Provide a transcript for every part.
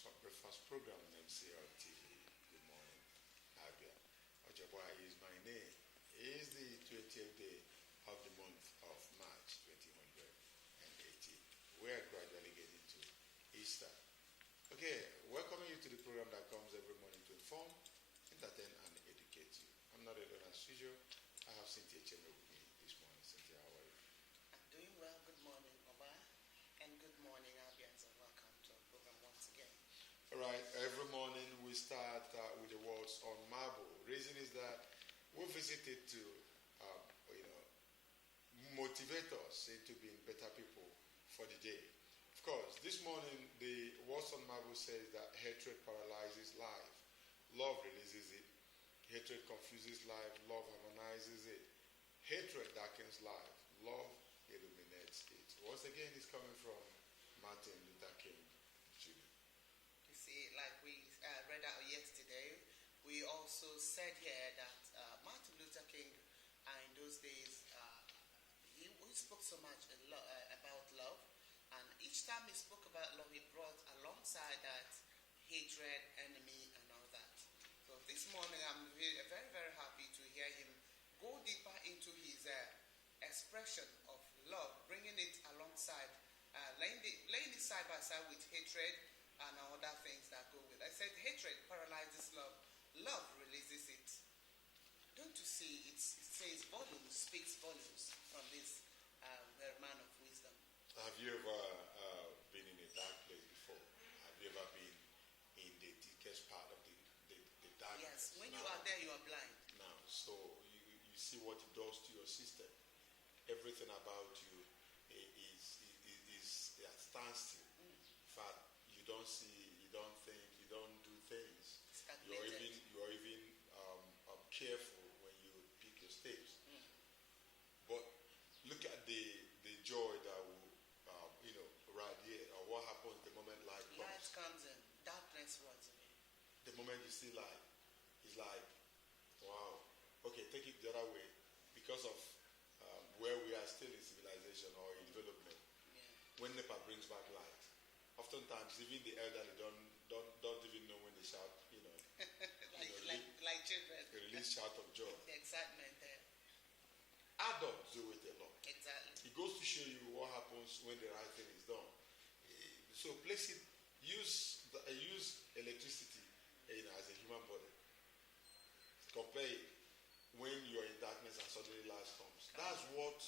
breakfast program on MCR TV. Good morning, Abia. Ojabwa is my name. It is the 20th day of the month of March 2018. We are gradually getting to Easter. Okay, welcoming you to the program that comes every morning to inform, entertain, and educate you. I'm not alone as usual. I have Cynthia Cheme with me this morning. Cynthia, how are you? I'm doing well. Good morning, Oba. And good morning, Abians, and welcome to our program once again. All right, every morning we start with the words on marble. Reason is that we visited to, motivate us into being better people for the day. Of course, this morning the words on marble says that hatred paralyzes life, love releases it. Hatred confuses life, love harmonizes it. Hatred darkens life, love illuminates it. Once again, it's coming from Martin Luther King Jr. You see, like we read out yesterday, we also said here that Martin Luther King, in those days, he spoke so much about love, and each time he spoke about love, he brought alongside that hatred, enemy, and all that. So this morning, I'm very, very happy to hear him go deeper into his expression of love, bringing it alongside, laying it side by side with hatred and other things that go with it. I said hatred paralyzes love, love releases it. Don't you see, it says volumes, speaks volumes from this very man of wisdom. Have you ever been in a dark place before? Have you ever been in the deepest part of the darkness? Yes, when you are there, you are blind. Now, so you see what it does to your system. Everything about you is at standstill. In fact, you don't see, you don't think, you don't do things. You're even careful when you pick your steps. But look at the joy that will radiate, or what happens the moment light comes. Light comes in, darkness runs away. The moment you see light, it's like, wow. Okay, take it the other way. Because of where we are still in civilization or in development, when NEPA brings back light, oftentimes even the elderly don't even know when they shout, like children. A release shout of joy. The excitement there. Adults do it a lot. Exactly. It goes to show you what happens when the right thing is done. So use electricity as a human body. Compare it when you're in darkness and suddenly light comes. That's what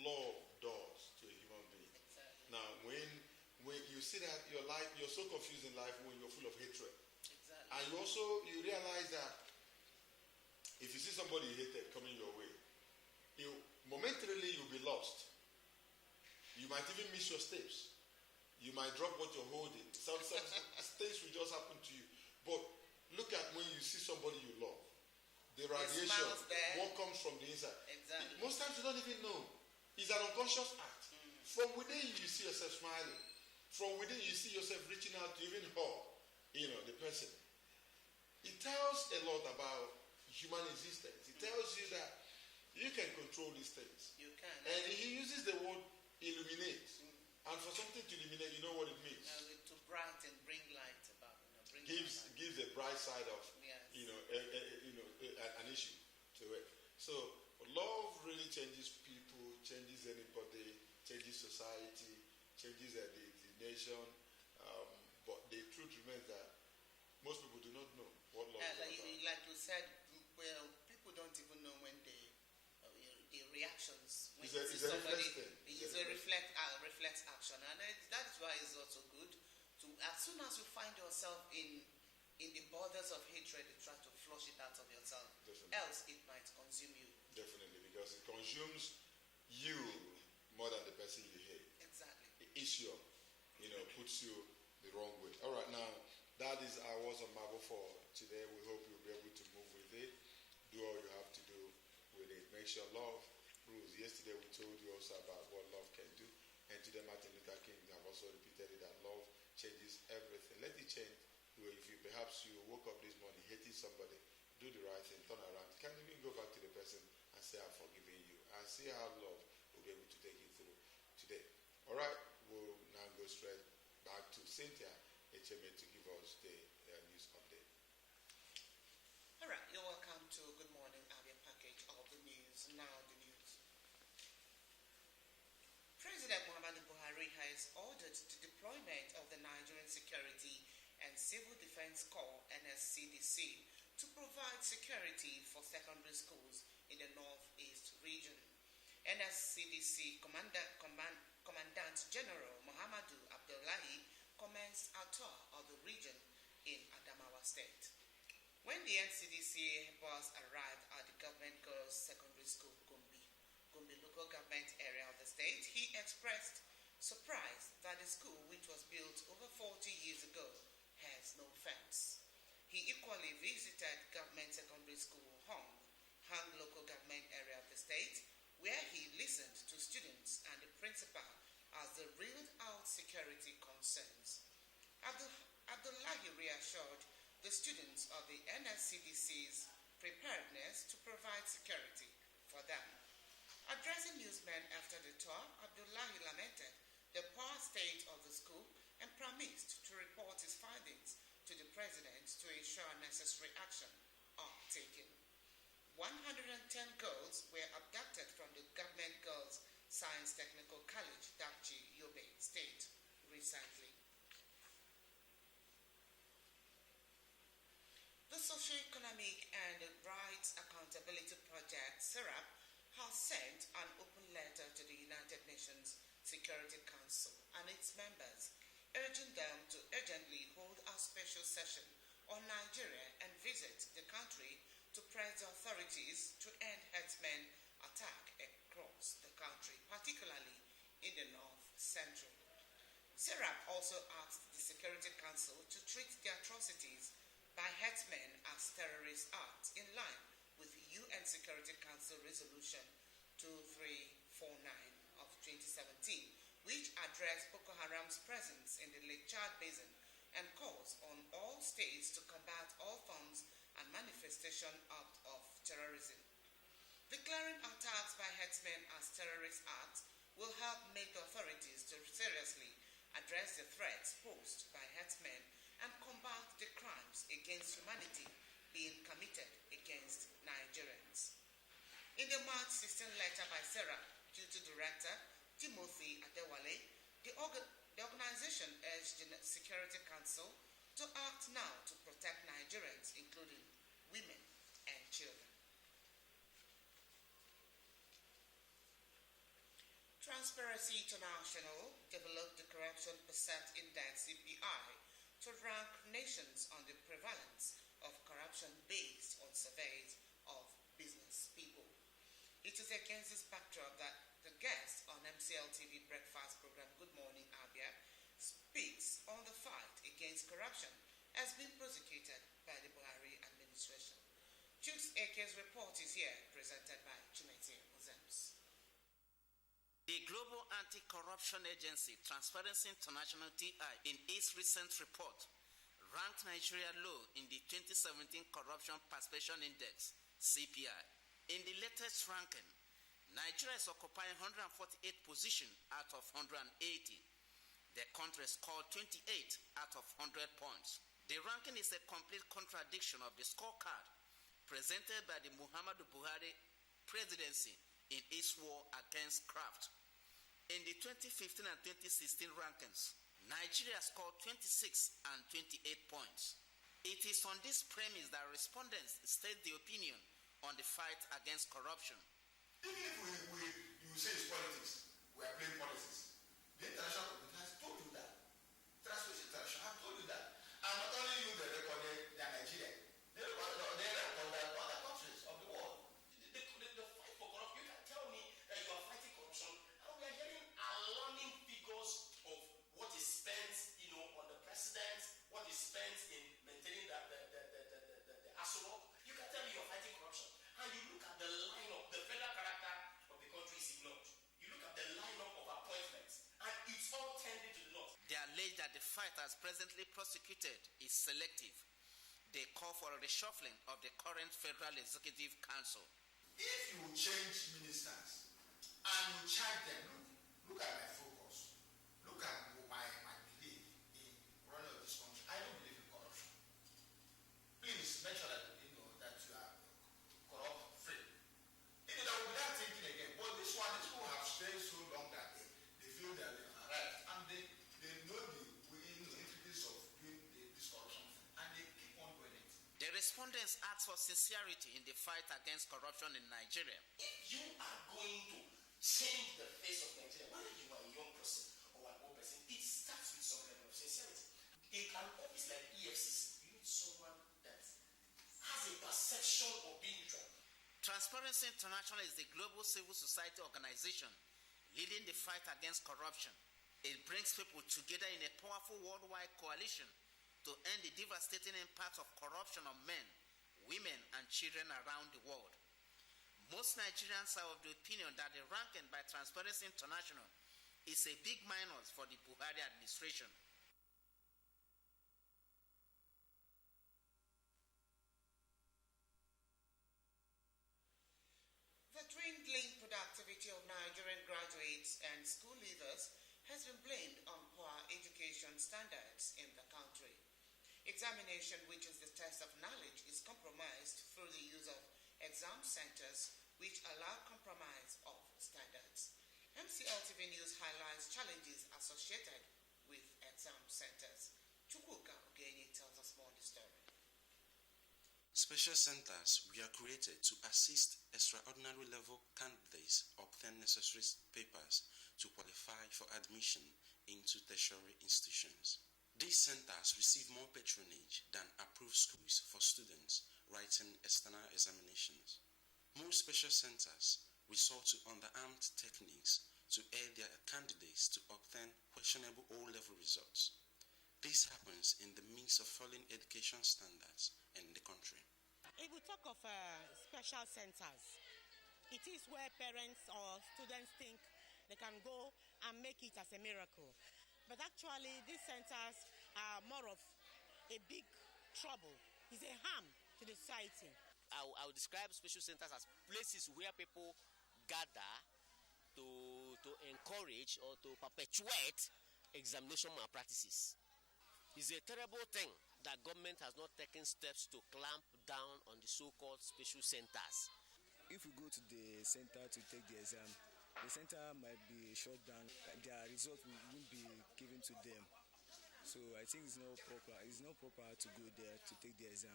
love does to a human being. Exactly. Now, when you see that you're so confused in life when you're full of hatred. Exactly. And you realize that if you see somebody you hated coming your way, momentarily you'll be lost. You might even miss your steps. You might drop what you're holding. Some things will just happen to you. But look at when you see somebody you love. The radiation, what comes from the inside. Exactly. Most times you don't even know. It's an unconscious act. From within you see yourself smiling. From within you see yourself reaching out to even hug, the person. It tells a lot about human existence. It tells you that you can control these things. You can. And he uses the word illuminate. And for something to illuminate, you know what it means. To brighten, bring light about. Gives a bright side of, yes. An issue to it. So love really changes people, changes anybody, changes society, changes the nation. But the truth remains that most people do not know what love is about. Like you said, well, people don't even know when the reactions when it's a somebody it's a reflex action, and that is why it's also good to, as soon as you find yourself in the borders of hatred, you try to flush it out of yourself. Definitely. Else it might consume you. Definitely, because it consumes you more than the person you hate. Exactly. The issue, puts you the wrong way. All right, now that is our words on marble for today. We hope you'll be able to move with it. Do all you have to do with it. Make sure love rules. Yesterday we told you also about what love can do. And today Martin Luther King have also repeated it, that love changes everything. Let it change. If perhaps you woke up this morning hating somebody, do the right thing, turn around. You can even go back to the person and say, I've forgiven you. And see how love will be able to take you through today. All right, we'll now go straight back to Cynthia Cheme to give us the news update. All right, you're welcome to Good Morning Abia package of the news. Now the news. President Muhammadu Buhari has ordered the deployment of the Nigerian Security and Civil Defense Corps (NSCDC) to provide security for secondary schools in the Northeast region. NSCDC Commandant General Muhammadu Abdullahi commenced a tour of the region in Adamawa State. When the NCDC bus arrived at the Government Girls Secondary School, Gombe local government area of the state, he expressed surprise that the school, which was built over 40 years ago, has no fence. He equally visited Government Secondary School Hang local government area of the state, where he listened to students and the principal as they reeled out security concerns. Abdullahi reassured the students of the NSCDC's preparedness to provide security for them. Addressing newsmen after the tour, Abdullahi lamented the poor state of the school and promised to report his findings to the president to ensure necessary action are taken. 110 girls were abducted from the Government Girls Science Technical College, Dapchi, Yobe State, recently. The Socio-Economic and Rights Accountability Project, SERAP, has sent an open letter to the United Nations Security Council and its members, urging them to urgently hold a special session on Nigeria and visit the country to press the authorities to end herdsmen attack across the country, particularly in the North Central. SERAP also asked the Security Council to treat the atrocities by herdsmen as terrorist acts in line with UN Security Council Resolution 2349 of 2017, which addressed Boko Haram's presence in the Lake Chad Basin and calls on all states to combat all forms and manifestation of terrorism. Declaring attacks by herdsmen as terrorist acts will help make the authorities to seriously address the threats posed by herdsmen and combat the crimes against humanity being committed against Nigerians. In the March 16 letter by SERAP, Duty Director Timothy Adewale, the organization urged the Security Council to act now to protect Nigerians, including women and children. Transparency International developed the Corruption Percent Index (CPI) to rank nations on the prevalence of corruption based on surveys of business people. It is against this backdrop that the guest on MCL TV breakfast program Goodmorning Abia speaks on the fight against corruption has been prosecuted by the Buhari administration. Chooks Ake's report is here, presented by Chumete Ozems. The Global Anti-Corruption Agency, Transparency International (TI), in its recent report, ranked Nigeria low in the 2017 Corruption Perception Index (CPI). In the latest ranking, Nigeria is occupying 148 position out of 180. The country scored 28 out of 100 points. The ranking is a complete contradiction of the scorecard presented by the Muhammadu Buhari presidency in its war against graft. In the 2015 and 2016 rankings, Nigeria scored 26 and 28 points. It is on this premise that respondents state the opinion on the fight against corruption. Even if you say it's politics, we are playing politics. The international community has told you that. Transparency International has told you that. And not only you, they recorded that Nigeria. They record that other countries of the world. The fight for corruption, you can tell me that you are fighting corruption, and we are hearing alarming figures of what is spent, on the president, what is spent in maintaining the arsenal. You can tell me you're fighting corruption. And you look at the lineup, the federal character of the country is ignored. You look at the lineup of appointments, and it's all tending to the north. They allege that the fight as presently prosecuted is selective. They call for a reshuffling of the current Federal Executive Council. If you change ministers and you charge them, look at my focus. Look at my belief in running of this country. for sincerity in the fight against corruption in Nigeria. If you are going to change the face of Nigeria, whether you are a young person or an old person, it starts with some level of sincerity. In an office like EFCC, you need someone that has a perception of being neutral. Transparency International is the global civil society organization leading the fight against corruption. It brings people together in a powerful worldwide coalition to end the devastating impact of corruption on men, women, and children around the world. Most Nigerians are of the opinion that the ranking by Transparency International is a big minus for the Buhari administration. The dwindling productivity of Nigerian graduates and school leavers has been blamed on poor education standards in the country. Examination, which is the test of knowledge, is compromised through the use of exam centers which allow compromise of standards. MCLTV News highlights challenges associated with exam centers. Chukwuka Ogeni tells us more on the story. Special centers were created to assist extraordinary level candidates obtain necessary papers to qualify for admission into tertiary institutions. These centers receive more patronage than approved schools for students writing external examinations. Most special centers resort to underarmed techniques to aid their candidates to obtain questionable O-level results. This happens in the midst of falling education standards in the country. If we talk of special centers, it is where parents or students think they can go and make it as a miracle. But actually, these centers are more of a big trouble. It's a harm to the society. I would describe special centers as places where people gather to encourage or to perpetuate examination malpractices. It's a terrible thing that government has not taken steps to clamp down on the so-called special centers. If we go to the center to take the exam, the center might be shut down. Their result won't be given to them. So I think it's not proper to go there to take the exam.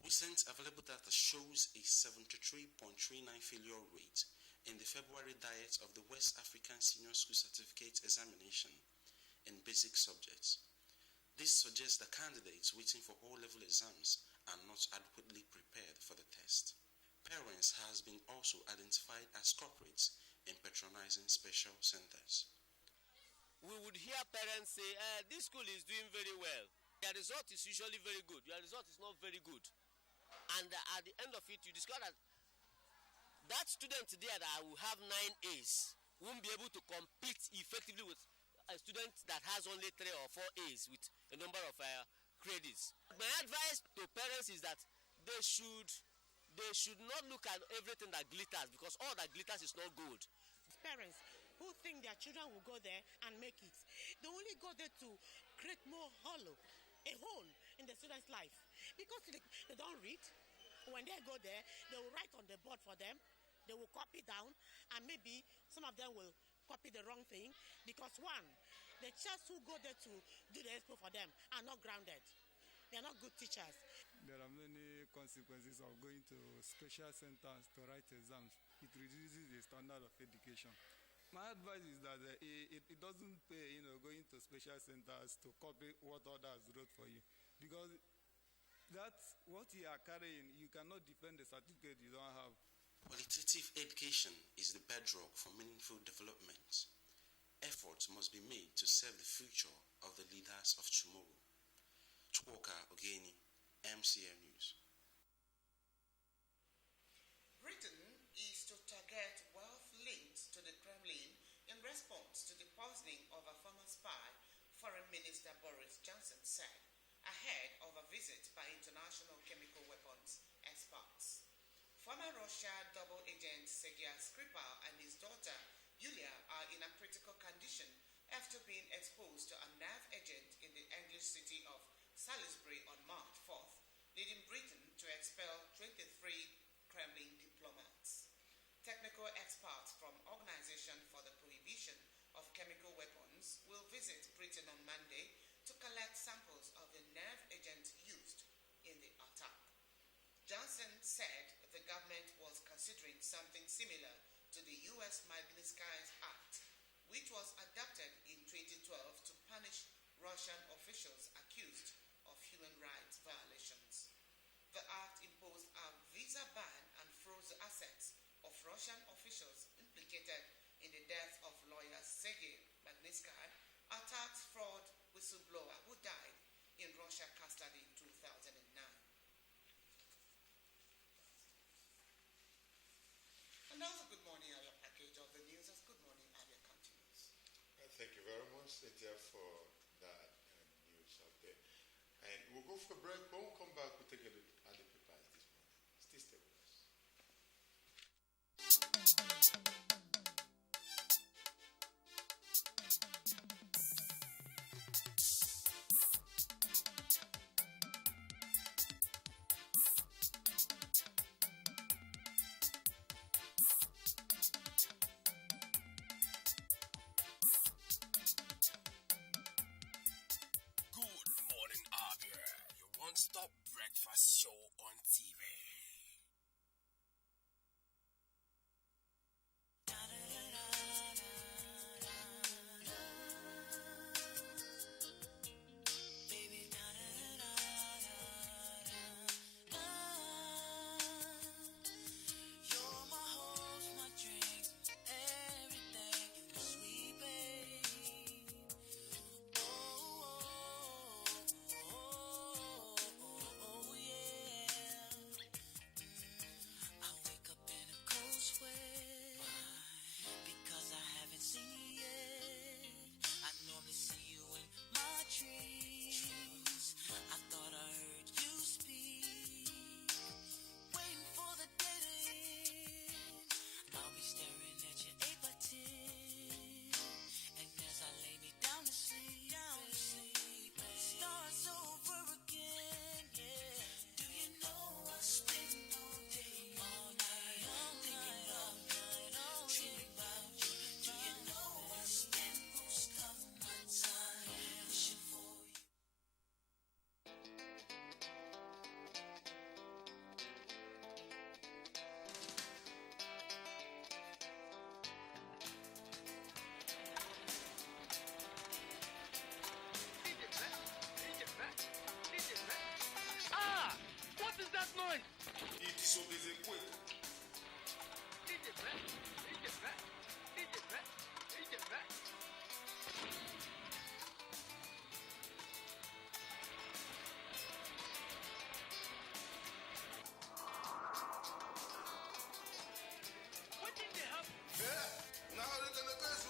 Recent available data shows a 73.39 failure rate in the February diet of the West African Senior School Certificate Examination in basic subjects. This suggests that candidates waiting for O-level exams are not adequately prepared for the test. Parents has been also identified as culprits in patronizing special centers. We would hear parents say, this school is doing very well. Their result is usually very good. Your result is not very good. And at the end of it, you discover that student there that will have 9 A's won't be able to compete effectively with a student that has only 3 or 4 A's with a number of credits. My advice to parents is that they should not look at everything that glitters, because all that glitters is not good. Parents who think their children will go there and make it, they only go there to create more a hole in the student's life, because they don't read. When they go there, they will write on the board for them, they will copy down, and maybe some of them will copy the wrong thing, because one, the teachers who go there to do the expo for them are not grounded. They are not good teachers. There are many consequences of going to special centers to write exams. It reduces the standard of education. My advice is that it doesn't pay, going to special centers to copy what others wrote for you, because that's what you are carrying. You cannot defend the certificate you don't have. Qualitative education is the bedrock for meaningful development. Efforts must be made to serve the future of the leaders of tomorrow. Chukwuka Ogeni, MCL News. Britain is to target wealth linked to the Kremlin in response to the poisoning of a former spy, Foreign Minister Boris Johnson said, ahead of a visit by international chemical weapons experts. Former Russia double agent Sergei Skripal and his daughter Yulia are in a critical condition after being exposed to a nerve agent in the English city of Salisbury on March 4th, leading Britain to expel 23 Kremlin diplomats. Technical experts from Organization for the Prohibition of Chemical Weapons will visit Britain on Monday to collect samples of the nerve agent used in the attack. Johnson said the government was considering something similar to the U.S. Magnitsky Act, which was adopted in 2012 to punish Russian officials accused of human rights violations. The act imposed a visa ban and froze the assets of Russian officials implicated in the death of lawyer Sergei Magnitsky, a tax fraud whistleblower who died in Russia custody in 2009. And that was a Good Morning Abia package of the news as Good Morning Abia continues. Thank you very much, Cynthia, for that news out there. And we'll go for a break. When we come back, we'll take a look at the papers this morning. Still stay with us. Good Morning Abia, your one-stop breakfast show on TV. You're my hopes, my dreams, everything, sweet babe. Oh, yeah. I wake up in a cold sweat because I haven't seen you yet. I normally see you in my dreams. I thought I heard you speak, waiting for the day to end. I'll be staring at you 8 by 10, and as I lay me down to sleep, starts over again. Yeah. Do you know I spend all day, all night, thinking of you, dreaming about you? Do you know I spend most of my time wishing for you? Ah! What is that noise? It disobeys a quick. What did they have? Yeah, now look at the case,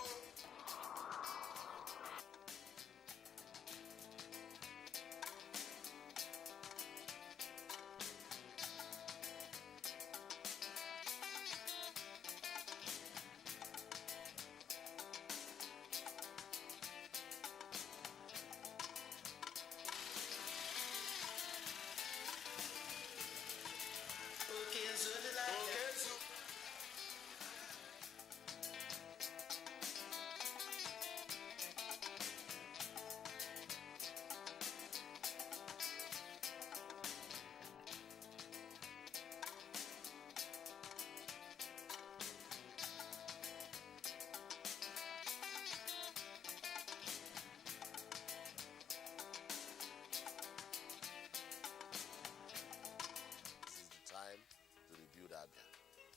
time to rebuild Abia.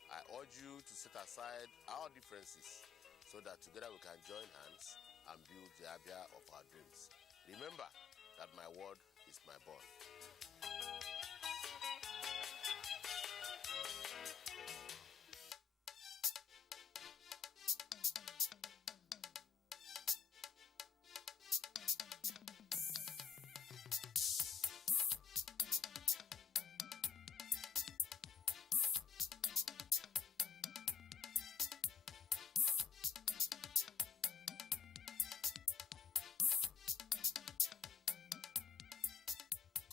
I urge you to set aside our differences so that together we can join hands and build the Abia of our dreams. Remember that my word is my bond.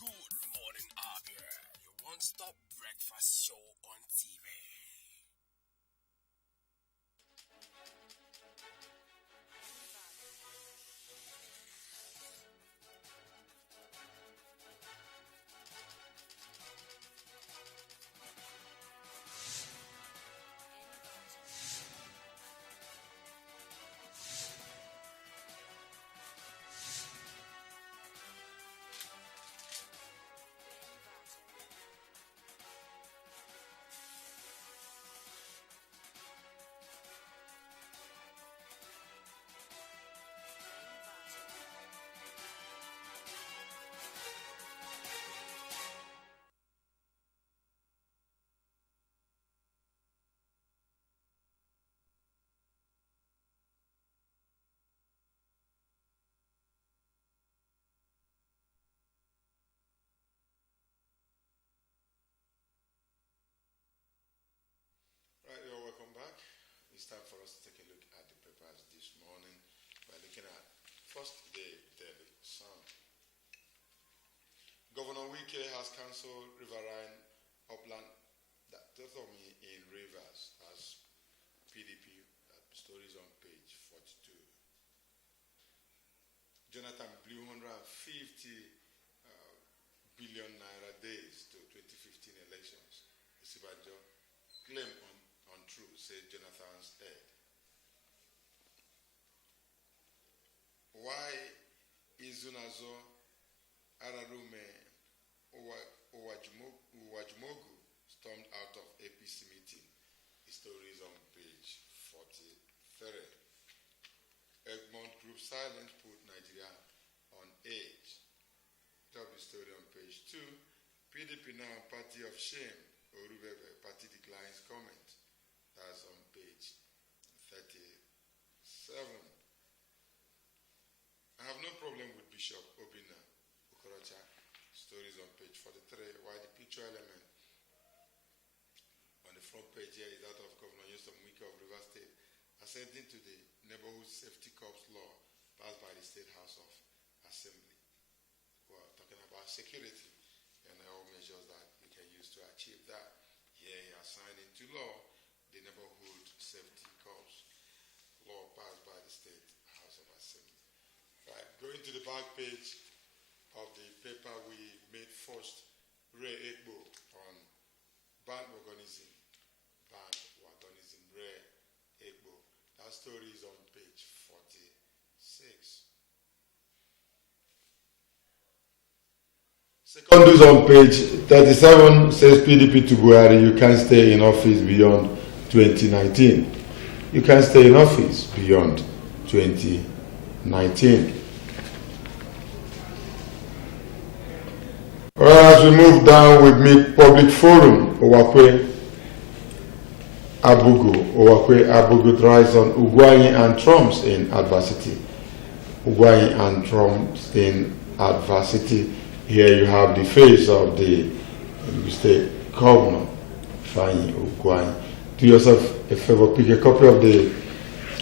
Good Morning Abia. it's time for us to take a look at the papers this morning by looking at first the Daily Sun. Governor Wike has cancelled Riverine Upland Dichotomy in Rivers as PDP. Stories on page 42. Jonathan blew 150 billion naira days to 2015 elections. Isibanjo claim untrue, said Jonathan's aide. Why Izunazo Ararume Uwajumogu stormed out of APC meeting? The story is on page 43. Egmont Group silence put Nigeria on edge. Top the story on page 2. PDP now party of shame. Orubebe party declines comment. That's on page 37. I have no problem with Bishop Obina Okorocha. Stories on page 43. While the picture element on the front page here is that of Governor Nyesom Wike of Rivers State assenting to the Neighborhood Safety Corps law passed by the State House of Assembly. We're talking about security and all measures that we can use to achieve that. Here he has signed into law the Neighborhood Safety Corps law passed by the State House of Assembly. Right, going to the back page of the paper, we made first Ray Ekbo on bandwagonism. Bandwagonism, Ray Ekbo. That story is on page 46. Second news on page 37 says PDP to Buhari, you can't stay in office beyond 2019. You can't stay in office beyond 2019. Well, as we move down, we meet Public Forum, Owakwe Abugu drives on Ugwanyi and Trumps in adversity. Ugwanyi and Trumps in adversity. Here you have the face of the state governor, Fanyi Ugwanyi. Do yourself a favor, pick a copy of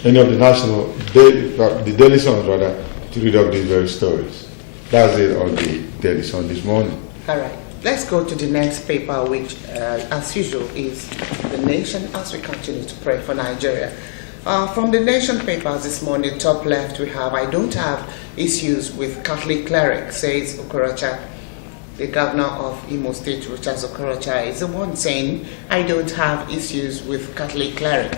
any of the national, the Daily Sun rather, to read up these very stories. That's it on the Daily Sun this morning. All right. Let's go to the next paper, which, as usual, is The Nation, as we continue to pray for Nigeria. From the Nation papers this morning, top left, we have, I don't have issues with Catholic cleric, says Okorocha. The governor of Imo State, Rochas Okorocha, is the one saying, I don't have issues with Catholic cleric.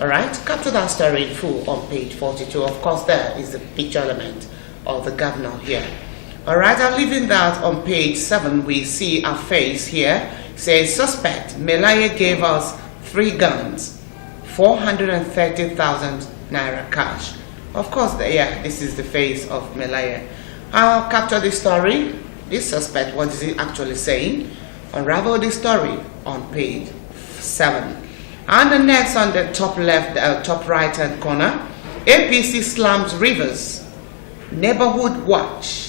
All right, capture that story in full on page 42. Of course, there is the picture element of the governor here. All right, I'm leaving that on page 7. We see a face here. It says, suspect, Melaya gave us 3 guns, 430,000 naira cash. Of course, this is the face of Melaya. I'll capture the story. This suspect, what is he actually saying? Unravel the story on page 7. And the next on the top left, top right hand corner, APC slams Rivers Neighborhood Watch.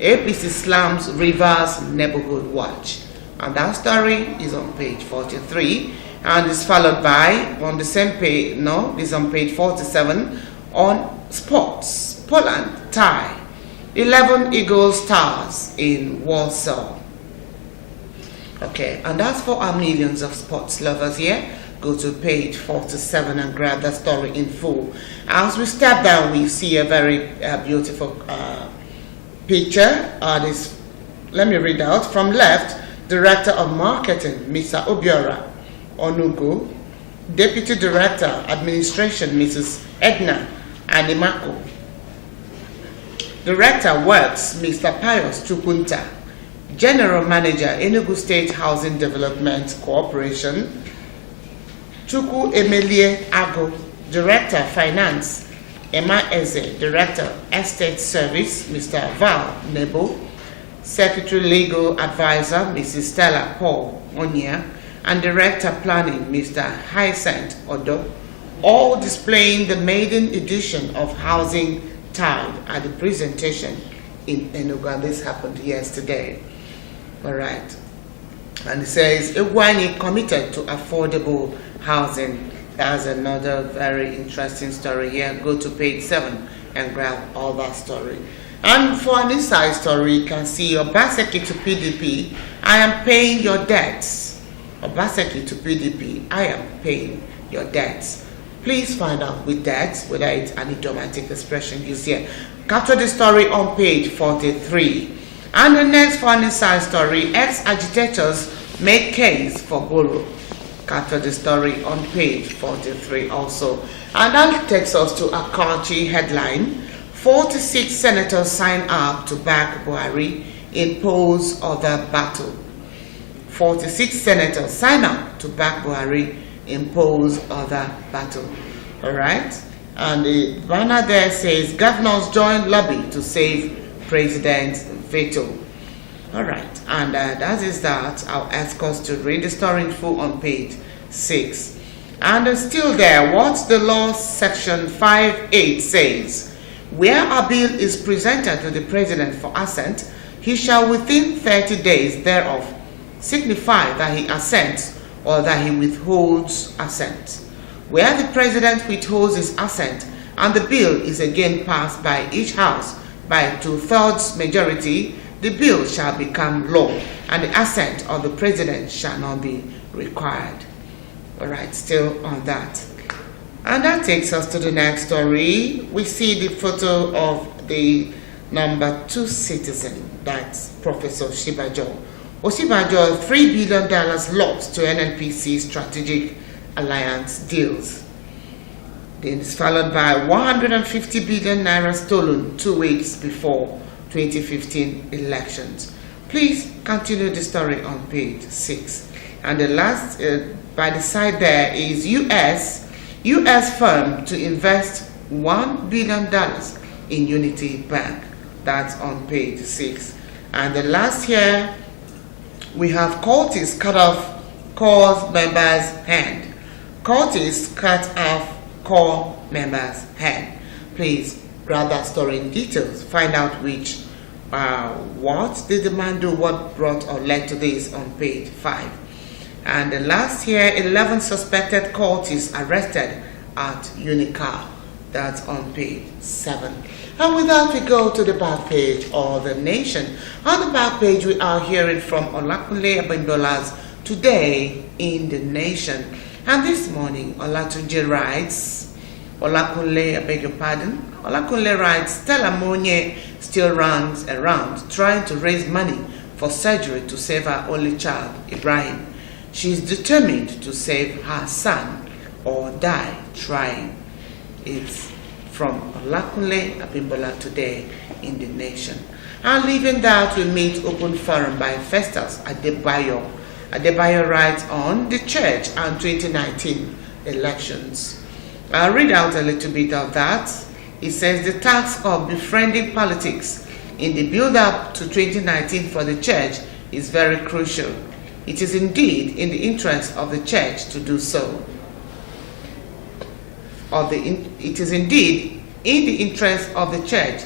APC slams Rivers Neighborhood Watch. And that story is on page 43. And is followed by, on the same page, this is on page 47, on sports. Poland tie 11 Eagle stars in Warsaw. Okay, and that's for our millions of sports lovers here. Go to page 47 and grab that story in full. As we step down, we see a very beautiful picture. Let me read out. From left, Director of Marketing, Mr. Obiora Onugo. Deputy Director, Administration, Mrs. Edna Animako. Director Works, Mr. Pius Chukunta. General Manager, Enugu State Housing Development Corporation, Chuku Emilie Ago. Director Finance, Emma Eze. Director Estate Service, Mr. Val Nebo. Secretary Legal Advisor, Mrs. Stella Paul Onya. And Director Planning, Mr. Hyacinth Odo. All displaying the maiden edition of Housing Tide at the presentation in Enugu. And this happened yesterday. All right. And it says, Ugwanyi committed to affordable housing That's another very interesting story here. Go to page 7 and grab all that story. And for an inside story, you can see Obaseki to PDP, I am paying your debts. Obaseki to PDP, I am paying your debts. Please find out with debts whether it's an idiomatic expression used here. Capture the story on page 43. And the next for an inside story, ex-agitators make case for Boro. Capture the story on page 43 also. And that takes us to a Kachi headline. 46 senators sign up to back Buhari in pose of the battle. 46 senators sign up to back Buhari in pose of the battle. All right? And the banner there says, governors join lobby to save president's veto. All right. And that is that. I'll ask us to read the story in full on page 6. And still there, what the law section 5.8 says, where a bill is presented to the president for assent, he shall within 30 days thereof signify that he assents or that he withholds assent. Where the president withholds his assent and the bill is again passed by each house by 2/3 majority, the bill shall become law and the assent of the president shall not be required. All right, still on that. And that takes us to the next story. We see the photo of the number 2 citizen, that's Professor Shibajo. Osibajo, $3 billion lost to NNPC strategic alliance deals. Then it's followed by 150 billion naira stolen 2 weeks before 2015 elections. Please continue the story on page 6. And the last, by the side there is U.S. firm to invest $1 billion in Unity Bank. That's on page 6. And the last here, we have Curtis cut off core members' hand. Curtis cut off core members' hand. Please grab that story in details. Find out which, what did the man do, what brought or led to this on page 5. And the last here, 11 suspected cultists arrested at Unicar. That's on page 7. And with that, we go to the back page of The Nation. On the back page, we are hearing from Olakunle Abimbola's Today in The Nation. And this morning, Olatunji writes, Olakunle, I beg your pardon, Olakunle writes, Stella Monye still runs around trying to raise money for surgery to save her only child, Ibrahim. She is determined to save her son or die trying. It's from Olakunle Abimbola Today in The Nation. And leaving that, we meet Open Forum by Festus Adebayo. Adebayo writes on the church and 2019 elections. I'll read out a little bit of that. It says the task of befriending politics in the build-up to 2019 for the church is very crucial. It is indeed in the interest of the church to do so. It is indeed in the interest of the church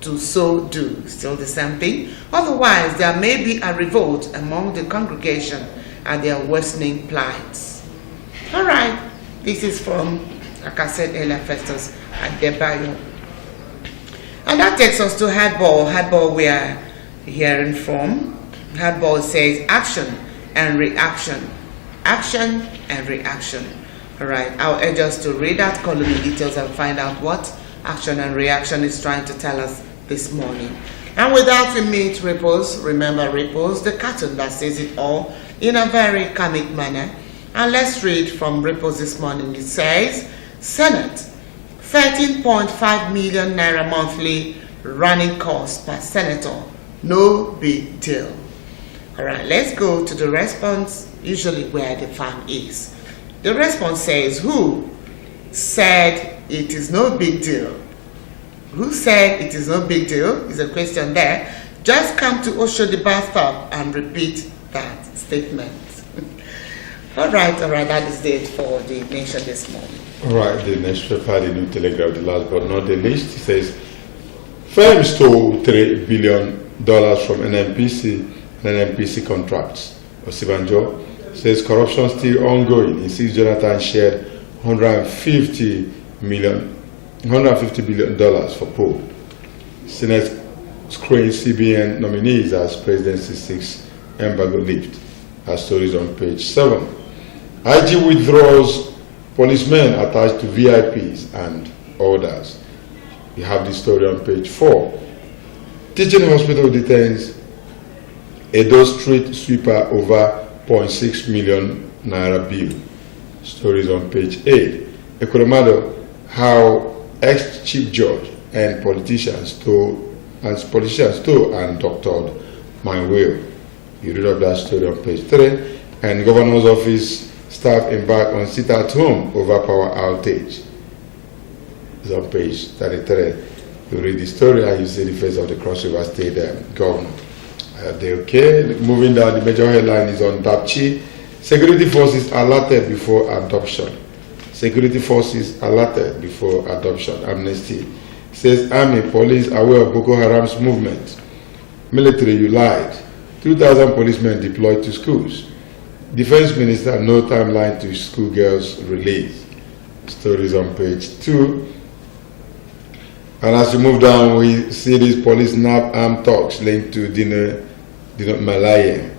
to so do. Still the same thing. Otherwise, there may be a revolt among the congregation and their worsening plights. All right. This is from, like I said earlier, Festus Adebayo. And that takes us to Hardball. Hardball we are hearing from. Hardball says action and reaction. Action and reaction. All right. I'll urge us to read that column in details and find out what action and reaction is trying to tell us this morning. And with that, we meet Ripples. Remember Ripples, the cartoon that says it all in a very comic manner. And let's read from Ripples this morning. It says, Senate, 13.5 million naira monthly running cost per senator. No big deal. All right, let's go to the response, usually where the fan is. The response says, who said it is no big deal? Who said it is no big deal? Is a question there. Just come to Oshodi bus stop and repeat that statement. All right, that is it for the Nation this morning. All right, the next paper, the New Telegraph, the last but not the least, it says, firm stole $3 billion from NNPC and NNPC contracts. Osibanjo says corruption still ongoing. Insists Jonathan shared $150 billion for poll. Senate screens CBN nominees as presidency 6 embargo lift. Our stories on page 7. IG withdraws policemen attached to VIPs and orders. We have this story on page 4. Teaching hospital detains Edo street sweeper over 0.6 million naira bill. Stories on page 8. Ekuremado, how ex-chief judge and politicians stole and doctored my will. You read of that story on page 3. And governor's office staff embark on sit-at-home over power outage. It's on page 33. You read the story and you see the face of the Cross River State governor. Okay. Moving down, the major headline is on Dapchi. Security forces alerted before adoption. Security forces alerted before adoption. Amnesty says army, police aware of Boko Haram's movement. Military, you lied. 2,000 policemen deployed to schools. Defense minister, no timeline to schoolgirls release. Stories on page 2. And as we move down, we see these police nab armed talks linked to Dino Malaye.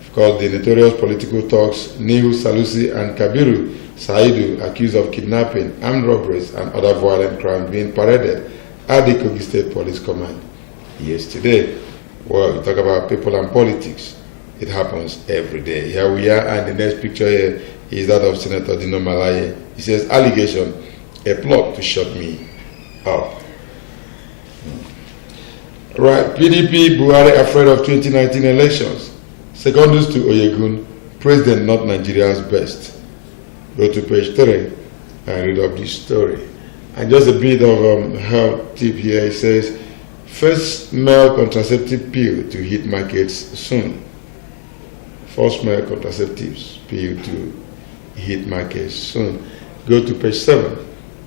Of course, the notorious political talks, Nehu Salusi and Kabiru Saidu, accused of kidnapping, armed robberies, and other violent crimes being paraded at the Kogi State Police Command yesterday. Well, we talk about people and politics. It happens every day. Here we are, and the next picture here is that of Senator Dino Malaye. He says, allegation, a plot to shut me up. Right, PDP, Buhari afraid of 2019 elections. Secondus to Oyegun, president not Nigeria's best. Go to page 3 and read up this story. And just a bit of help tip here. It says, first male contraceptive pill to hit markets soon. First male contraceptives pill to hit markets soon. Go to page 7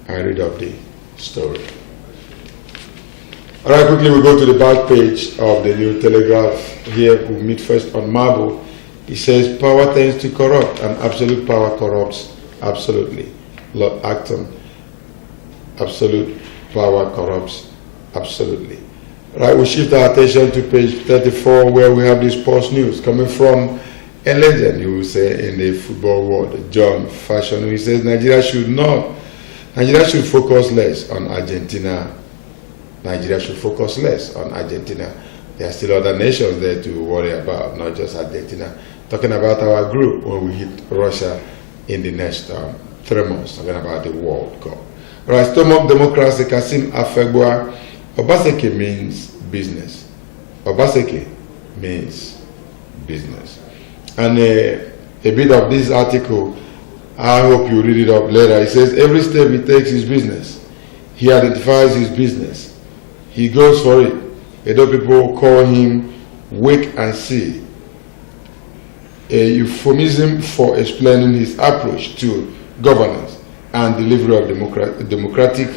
and read up the story. All right, quickly we go to the back page of the New Telegraph. Here we meet first on Marble. It says, power tends to corrupt, and absolute power corrupts absolutely. Lord Acton, absolute power corrupts absolutely. Right, we shift our attention to page 34, where we have this sports news coming from a legend, you will say, in the football world, John Fashion. He says Nigeria should focus less on Argentina. Nigeria should focus less on Argentina. There are still other nations there to worry about, not just Argentina. Talking about our group when we hit Russia in the next 3 months, talking about the World Cup. All right, stomach democracy, Kasim Afegwa. Obaseki means business. Obaseki means business. And a bit of this article, I hope you read it up later. It says, every step he takes is business. He identifies his business. He goes for it. Edo people call him wait and see. A euphemism for explaining his approach to governance and delivery of democratic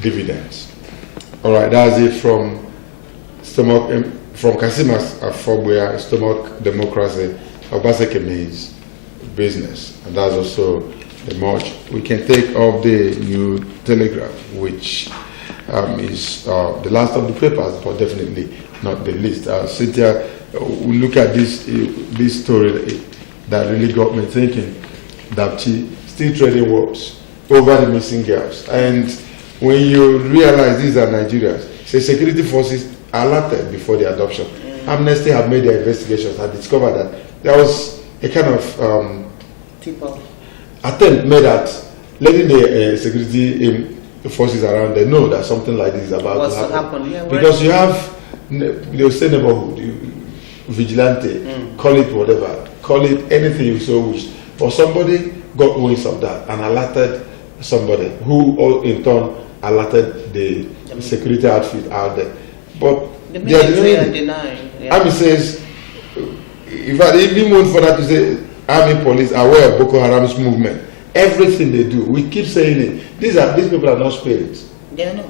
dividends. All right, that's it from Kasimas Afobia, stomach democracy. Obaseki means business, and that's also the much we can take of the New Telegraph, which is the last of the papers, but definitely not the least. Cynthia, we look at this story that really got me thinking. That she still trading wars over the missing girls, and when you realize these are Nigerians, say security forces alerted before the adoption. Amnesty have made their investigations and discovered that there was a kind of attempt made at letting the security forces around there know that something like this is about to happen. Yeah, because you have, they'll say neighborhood, vigilante, call it whatever, call it anything you so wish. But somebody got wind of that and alerted somebody who in turn alerted the security outfit out there. But they are denying. Army says, in fact, even more further to say, Army police are aware of Boko Haram's movement. Everything they do, we keep saying it. These people are not spirits. They are not.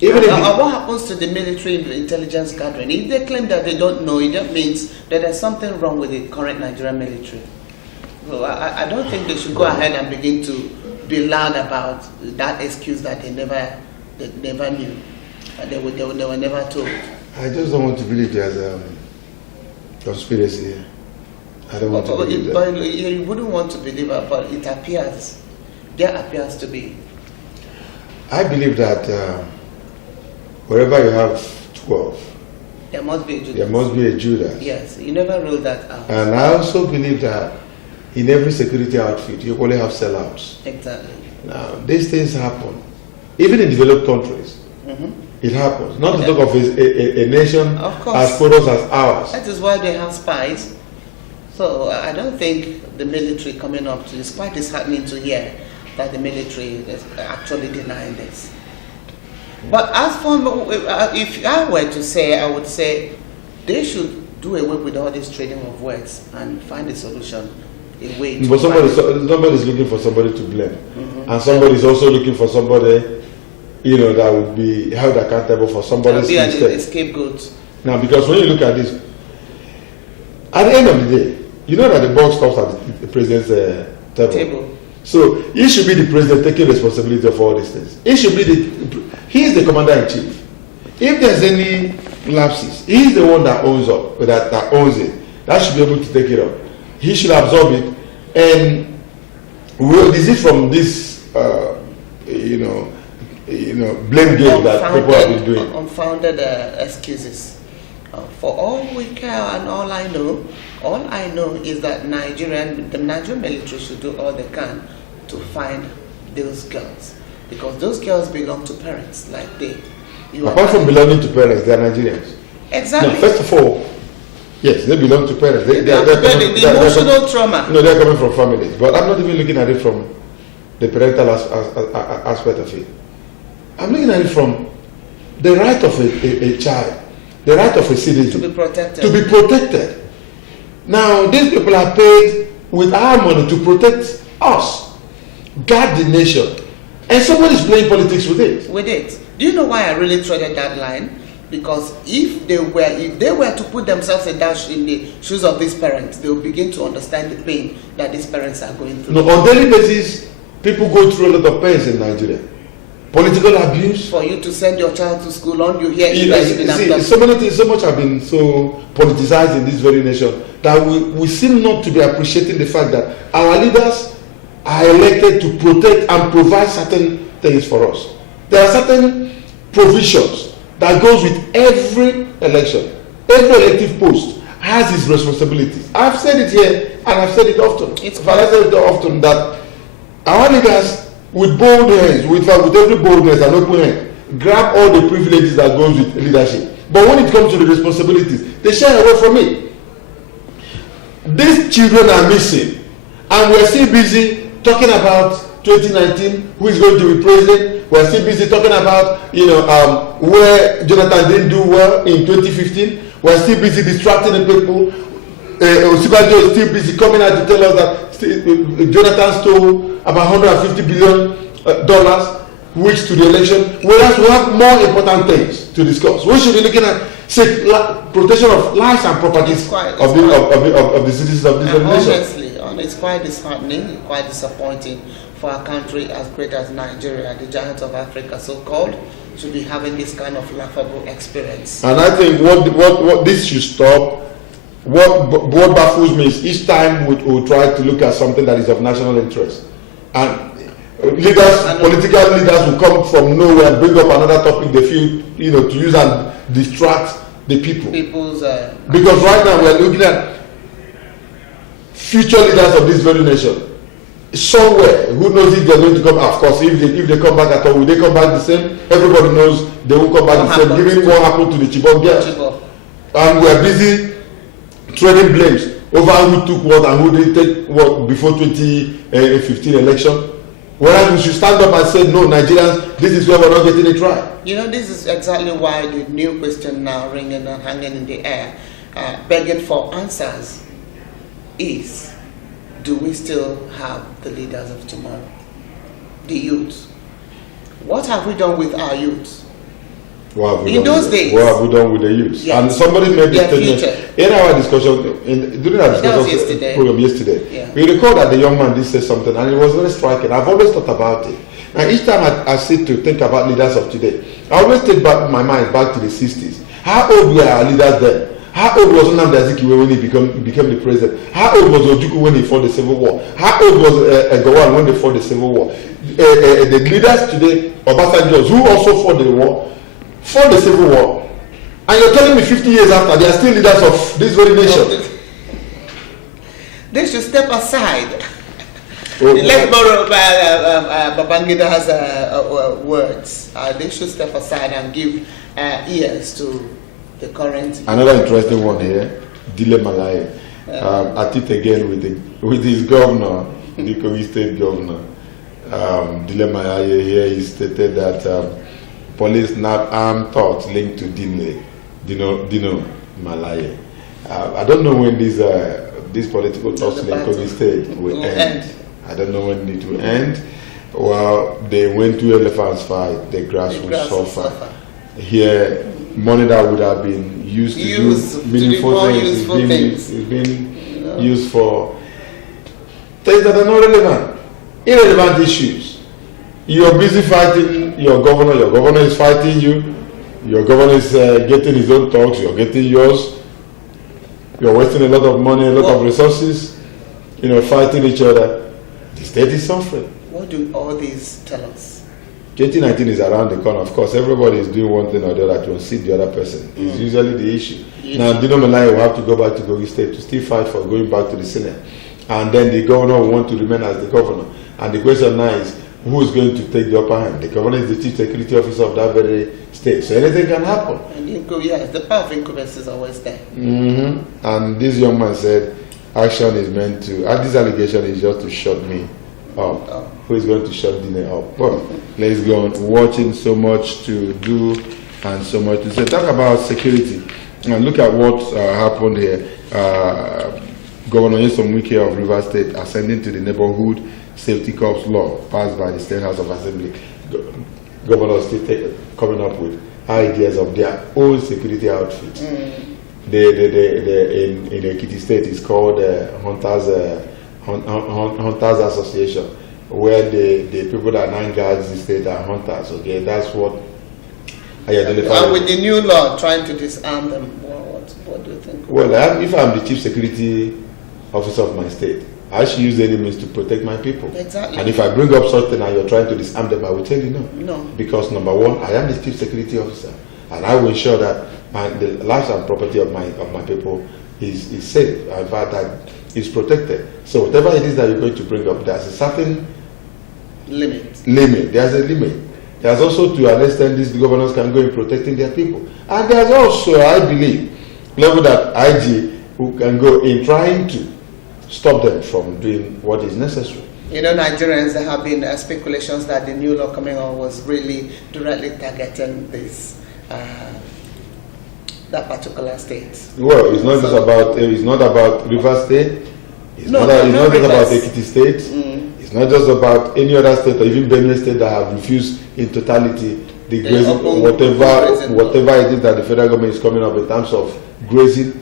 Even what happens to the military intelligence gathering? If they claim that they don't know it, that means that there's something wrong with the current Nigerian military. So I don't think they should go ahead and begin to be loud about that excuse that they never knew. They were never told. I just don't want to believe there's a conspiracy here. I don't want to believe that. But you wouldn't want to believe it, but it appears. There appears to be. I believe that wherever you have 12, there must be a Judas. There must be a Judas. Yes, you never rule that out. And I also believe that in every security outfit, you only have sellouts. Exactly. Now, these things happen. Even in developed countries, it happens. Not to talk of a nation as porous as ours. That is why they have spies. So I don't think the military coming up to this, quite disheartening to hear that the military is actually denying this. But as for, if I were to say, I would say they should do away with all this trading of words and find a solution, a way to. But somebody's looking for somebody to blame. And somebody's also looking for somebody, that would be held accountable for somebody's mistake. Be a scapegoat. Now, because when you look at this, at the end of the day, you know that the ball stops at the president's table. So he should be the president taking responsibility of all these things. He is the commander-in-chief. If there's any lapses, he's the one that owns up, that owns it. That should be able to take it up. He should absorb it, and we'll desist from this, blame game that people have been doing. Unfounded excuses. For all we care and all I know is that the Nigerian military should do all they can to find those girls, because those girls belong to parents like they. Apart from belonging to parents, they are Nigerians. Exactly. No, first of all, yes, they belong to parents. The emotional trauma. No, they're coming from families. But I'm not even looking at it from the parental aspect of it. I'm looking at it from the right of a child, the right of a citizen to be protected. To be protected. Now, these people are paid with our money to protect us, guard the nation, and somebody's playing politics with it. Do you know why I really treaded that line? Because if they were to put themselves in the shoes of these parents, they will begin to understand the pain that these parents are going through. No, on daily basis, people go through a lot of pains in Nigeria. Political abuse. For you to send your child to school, on you hear so many things, so much have been so politicized in this very nation that we seem not to be appreciating the fact that our leaders are elected to protect and provide certain things for us. There are certain provisions that goes with every election. Every elective post has its responsibilities. I've said it here and I've said it often. I've said it often that our leaders, with bold hands, with every boldness and open hand, grab all the privileges that goes with leadership. But when it comes to the responsibilities, they shy away from it. These children are missing, and we're still busy talking about 2019, who is going to be president. We're still busy talking about, where Jonathan didn't do well in 2015. We're still busy distracting the people. Osibajo is still busy coming out to tell us that Jonathan stole about $150 billion, which to the election. Whereas we have more important things to discuss. We should be looking at protection of lives and properties of the citizens of this nation. Honestly, it's quite disheartening, quite disappointing for a country as great as Nigeria, the giant of Africa, so-called, to be having this kind of laughable experience. And I think what this should stop. What baffles me is each time we try to look at something that is of national interest, and political leaders will come from nowhere and bring up another topic they feel, to use and distract the people. Because right now we are looking at future leaders of this very nation. Somewhere, who knows if they're going to come? Of course, if they come back at all, will they come back the same? Everybody knows they will come back the same, given what happened to the Chibok girls. And we are busy trading blames over who took what and who didn't take what before 2015 election. Whereas we should stand up and say, no, Nigerians, this is where we're not getting it right. This is exactly why the new question now ringing and hanging in the air, begging for answers, is, do we still have the leaders of tomorrow? The youth. What have we done with our youth? In those days. What have we done with the youth? Yes. And somebody made the statement future. in our discussion, during our yesterday. program yesterday. Yeah. We recall that the young man did say something, and it was very striking. I've always thought about it. Now, each time I sit to think about leaders of today, I always take back my mind back to the 60s. How old were our leaders then? How old was Nnamdi Azikiwe when he became the president? How old was Ojukwu when he fought the Civil War? How old was Gowon when they fought the Civil War? The leaders today, Obasanjo, who also fought the war, fought the Civil War. And you're telling me 50 years after, they are still leaders of this very nation? They should step aside. Oh, Let's borrow Babangida's words. They should step aside and give ears to the current. Another interesting one here, Dile Malaye. At it again with his governor, the Kogi State governor, Dile Malaye here, he stated that police not armed thoughts linked to Dino Malaye. I don't know when these political talks in Kogi State will end. I don't know when it will end. Well, they went to elephants fight, the grass will suffer. Here, money that would have been used to do meaningful things is being used for things that are not relevant, irrelevant issues. You are busy fighting your governor is fighting you, your governor is getting his own talks, you're getting yours, you're wasting a lot of money, a lot of resources, fighting each other. The state is suffering. What do all these tell us? 2019 is around the corner. Of course, everybody is doing one thing or the other to unseat the other person. It's usually the issue. Now, Dino Malaye will have to go back to Kogi State to still fight for going back to the Senate. And then the governor will want to remain as the governor. And the question now is, who is going to take the upper hand? The governor is the chief security officer of that very state. So anything can happen. And the power of incubus is always there. And this young man said, action is meant to, this allegation is just to shut me up. Who is going to shut Dine up? Well, let's go on. Watching so much to do and so much to say. Talk about security. And look at what happened here. Governor Nyesom Wike of Rivers State ascending to the Neighborhood Safety Corps law passed by the State House of Assembly. Governors still coming up with ideas of their own security outfits. In Ekiti State, it's called Hunters Association, where the people that are guards the state are hunters. Okay, that's what I identify. And with the new law trying to disarm them, what do you think? Well, if I'm the chief security officer of my state, I should use any means to protect my people. Exactly. And if I bring up something and you're trying to disarm them, I will tell you no. No. Because number one, I am the chief security officer, and I will ensure that the lives and property of my people is safe. In fact, that is protected. So whatever it is that you're going to bring up, there's a certain limit. There's a limit. There's also, to an extent, these governors can go in protecting their people. And there's also, I believe, level that IG who can go in trying to stop them from doing what is necessary. Nigerians, there have been speculations that the new law coming on was really directly targeting this that particular state. Well, it's not just about. It's not about Rivers State. It's not just about Ekiti State. It's not just about any other state or even Benue State that have refused in totality the grazing, whatever it is that the federal government is coming up in terms of grazing.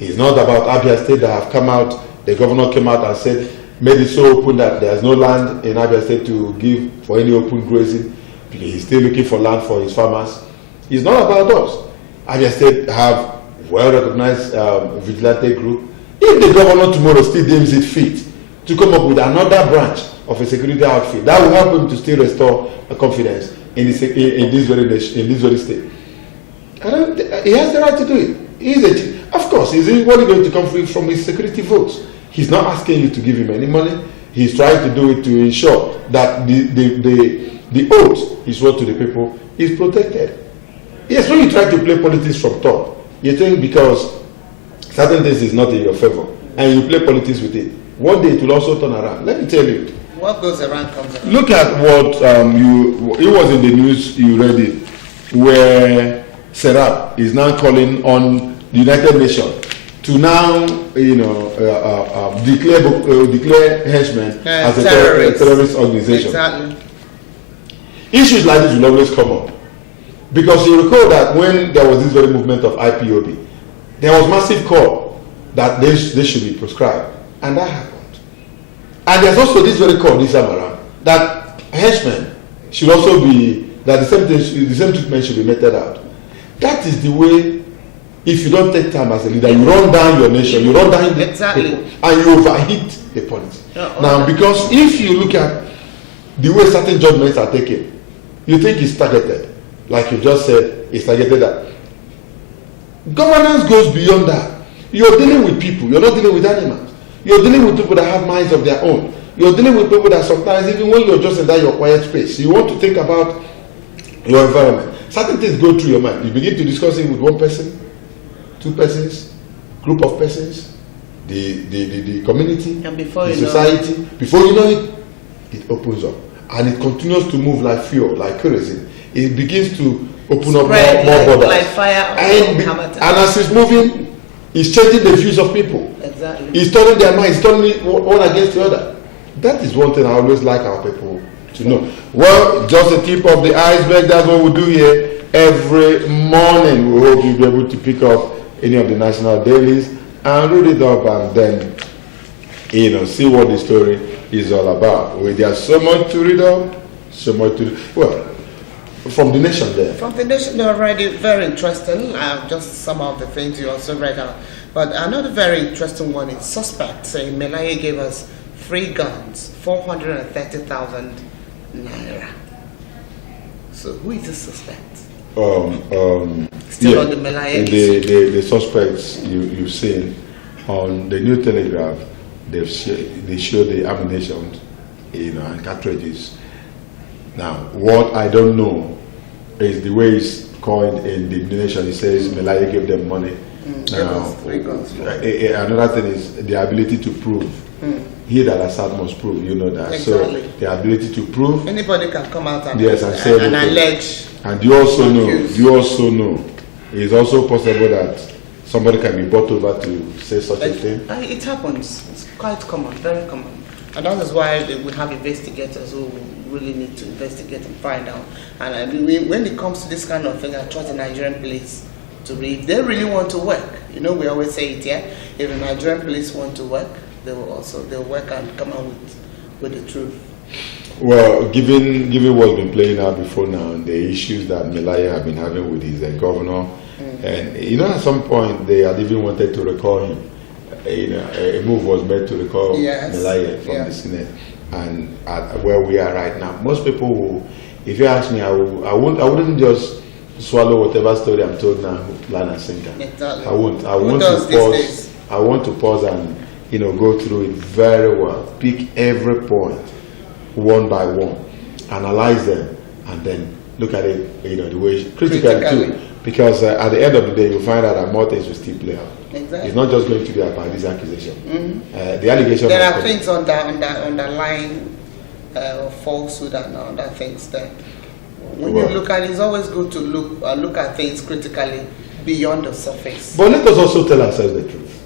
It's not about Abia State that have come out. The governor came out and said, made it so open that there's no land in Abia State to give for any open grazing because he's still looking for land for his farmers. It's not about us. Abia State have well-recognized vigilante group. If the governor tomorrow still deems it fit to come up with another branch of a security outfit, that will help him to still restore confidence in this very state. He has the right to do it. Of course, he's only going to come from his security votes. He's not asking you to give him any money. He's trying to do it to ensure that the oath he swore to the people is protected. Yes, when you try to play politics from top, you think because certain things is not in your favor, and you play politics with it, one day it will also turn around. Let me tell you. What goes around comes around. Look at what it was in the news, you read it, where Serap is now calling on the United Nations to now, declare henchmen as a terrorist organization. Exactly. Issues like this will always come up. Because you recall that when there was this very movement of IPOB, there was massive call that they should be prescribed. And that happened. And there's also this very call this time around that henchmen should also be, that the same treatment should be meted out. That is the way, if you don't take time as a leader, you run down your nation, you run down the people, and you overheat the politics. Now, because if you look at the way certain judgments are taken, you think it's targeted. Like you just said, it's targeted that. Governance goes beyond that. You're dealing with people, you're not dealing with animals. You're dealing with people that have minds of their own. You're dealing with people that sometimes, even when you're just in that your quiet space, you want to think about your environment. Certain things go through your mind. You begin to discuss it with one person, two persons, group of persons, the community, and the society. Before you know it, it opens up. And it continues to move like fuel, like kerosene. It begins to open up more borders. Like fire and as it's moving, it's changing the views of people. Exactly. It's turning their minds, turning one against the other. That is one thing I always like our people to know. Well, just the tip of the iceberg, that's what we do here every morning. We hope you'll be able to pick up any of the national dailies and read it up and then, see what the story is all about. There's so much to read up, so much to, well, from the nation there. From the nation, they're already very interesting. Just some of the things you also read out. But another very interesting one is suspect saying Melaya gave us free guns, 430,000 naira. So who is the suspect? Still on the Melaya issue. The suspects you've seen on the New Telegraph, they show the ammunition, and cartridges. Now, what I don't know is the way it's coined in the nation. It says Melaya gave them money. Another thing is the ability to prove. He that Assad must prove, you know that. Exactly. So the ability to prove. Anybody can come out and allege. And you also know, it's also possible that somebody can be brought over to say such a thing. It happens. It's quite common, very common. And that is why we have investigators who really need to investigate and find out. And when it comes to this kind of thing, I trust the Nigerian police to read. If they really want to work, we always say it here. If the Nigerian police want to work, they'll work and come out with the truth. Well, given what's been playing out before now, the issues that Melaya have been having with his governor, and at some point they had even wanted to recall him. A move was made to recall Melaya from the Senate, and where we are right now, most people will, if you ask me, I wouldn't just swallow whatever story I'm told now, line and sinker. Exactly. I won't. I want to pause and go through it very well, pick every point one by one, analyze them, and then look at it the way critically too. Because at the end of the day, you'll find out that more things will still play out. Exactly. It's not just going to be about this accusation. The allegation. There are things on the line of falsehood and other things there. When you look at it, it's always good to look at things critically beyond the surface. But let us also tell ourselves the truth.